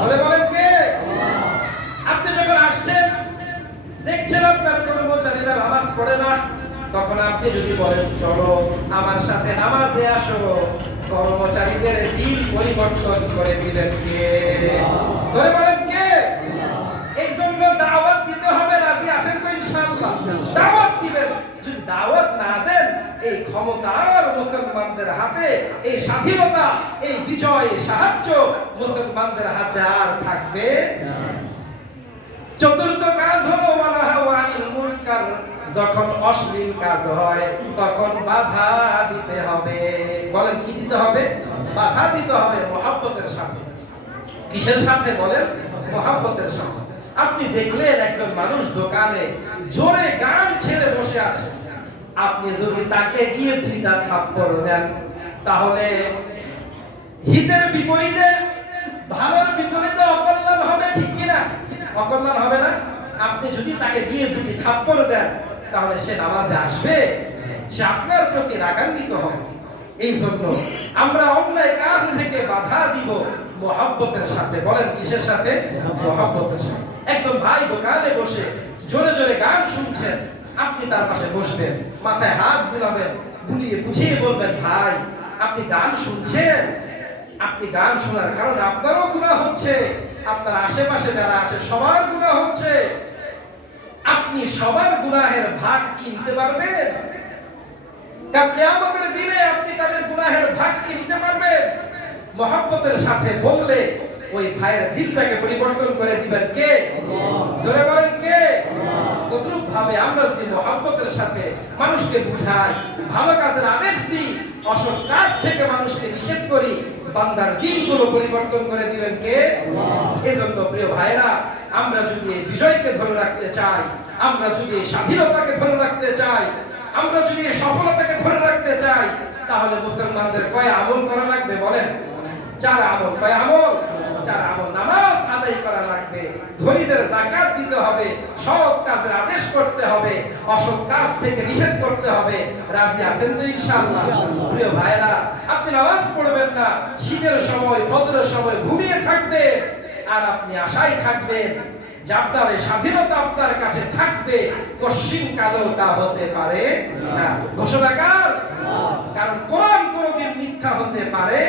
আল্লাহ। বলেন কে? আল্লাহ। আপনি যখন আসছেন, দেখছেন আপনার কর্মচারীরা নামাজ পড়ে না, তখন আপনি যদি বলেন, চলো আমার সাথে নামাজে আসো, কর্মচারীদের দিল পরিবর্তন করে দিবেন কে? আল্লাহ। বলেন কে? আল্লাহ। এই জন্য দাওয়াত দিতে হবে। রাজি আছেন তো ইনশাআল্লাহ? দাওয়াত দিবেন। যদি দাওয়াত না দেন, এই ক্ষমতার মুসলমানদের হাতে, এই স্বাধীনতা, এই বিজয়, সাহায্য মুসলমানদের হাতে আর থাকবে না। যখন অশ্লীল কাজ হয় তখন বাধা দিতে হবে। বলেন কি দিতে হবে? বাধা দিতে হবে মহব্বতের সাথে। কিসের সাথে বলেন? মহব্বতের সাথে। আপনি দেখলেন একজন মানুষ দোকানে জোরে গান ছেড়ে বসে আছে, আপনি যদি তাকে গিয়ে দুইটা থাপ্পড় দেন, তাহলে হিতের বিপরীতে, ভালোর বিপরীতে অকল্যাণ হবে, ঠিক কিনা? অকল্যাণ হবে না? আপনি যদি তাকে গিয়ে দুটি থাপ্পড় দেন, তাহলে সে নামাজে আসবে? সে আপনার প্রতি রাগান্বিত হবে। এই জন্য আমরা অন্যায় কাজ থেকে বাধা দিব মহব্বতের সাথে। বলেন কিসের সাথে? মহব্বতের সাথে। একজন ভাই দোকানে বসে জোরে জোরে গান শুনছেন, আপনি তার পাশে বসবেন, মাথায় হাত বুলাবেন, বুলিয়ে বুঝিয়ে বলবেন, ভাই আপনি গান শুনছেন, আপনি গান শোনার কারণে আপনারও গুনাহ হচ্ছে, আপনার আশেপাশে যারা আছে সবার গুনাহ হচ্ছে। আপনি সবার গুনাহের ভাগ কি নিতে পারবেন? কাল কিয়ামতের দিনে আপনি তাদের গুনাহের ভাগ কি নিতে পারবেন? মহব্বতের সাথে বললে ওই ভাইয়ের দিলটাকে পরিবর্তন করে দিবেন কে? জোরে বলেন কে? কতটুক ভাবে আমরা যদি মহব্বতের সাথে মানুষকে বুঝাই, ভালো কাজের আদেশ দিই, অসৎ কাজ থেকে মানুষকে নিষেধ করি, বান্দার দিনগুলো পরিবর্তন করে দিবেন কে? এজন্য প্রিয় ভাইরা, আমরা যদি এই বিজয়কে ধরে রাখতে চাই, আমরা যদি এই স্বাধীনতাকে ধরে রাখতে চাই, আমরা যদি এই সফলতাকে ধরে রাখতে চাই, তাহলে মুসলমানদের কয় আমল করা লাগবে? বলেন। 4 আমল। কয় আমল? 4 আমল। নামাজ আদায় করা লাগবে, ধনীদের যাকাত দিতে হবে, সৎ কাজের আদেশ করতে হবে, অসৎ কাজ থেকে নিষেধ করতে হবে। রাজি আছেন তো ইনশাআল্লাহ? প্রিয় ভাইরা, আপনি নামাজ পড়বেন না, শীতের সময় ফজরের সময় ঘুমিয়ে থাকবেন, আর আপনি আশায় থাকবেন যে আপনার এই স্বাধীনতা আপনার কাছে থাকবে, কশিন কালেও তা হতে পারে না। ঘোষণাকার, কারণ কোরআন কোনদিন মিথ্যা হতে পারে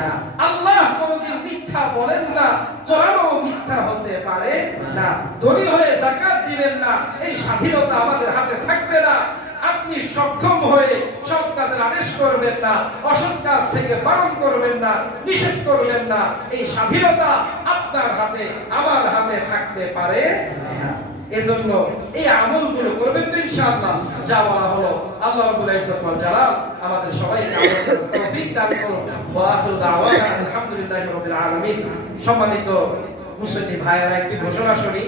না, আল্লাহ কোনদিন মিথ্যা বলেন না, কোরআনও মিথ্যা হতে পারে না। ধনী হয়ে যাকাত দিবেন না, এই স্বাধীনতা আমাদের হাতে থাকবে না। আপনি সক্ষম হয়ে সৎ কাজের আদেশ করবেন না, অসৎ কাজ থেকে বারণ করবেন না, নিষেধ করবেন না, এই স্বাধীনতা আপনার হাতে আমার হাতে থাকতে পারে না। এজন্য এই আমলগুলো করবেন তো ইনশাআল্লাহ। যা বলা হলো, আল্লাহ রাব্বুল ইজ্জত ওয়াল জালাল আমাদের সবাইকে আমল করার তৌফিক দান করুন। ওয়া আখিরু দাওয়ানা আলহামদুলিল্লাহি রাব্বিল আলামিন। সম্মানিত মুসলিম ভাইয়েরা, একটি ঘোষণা শুনি।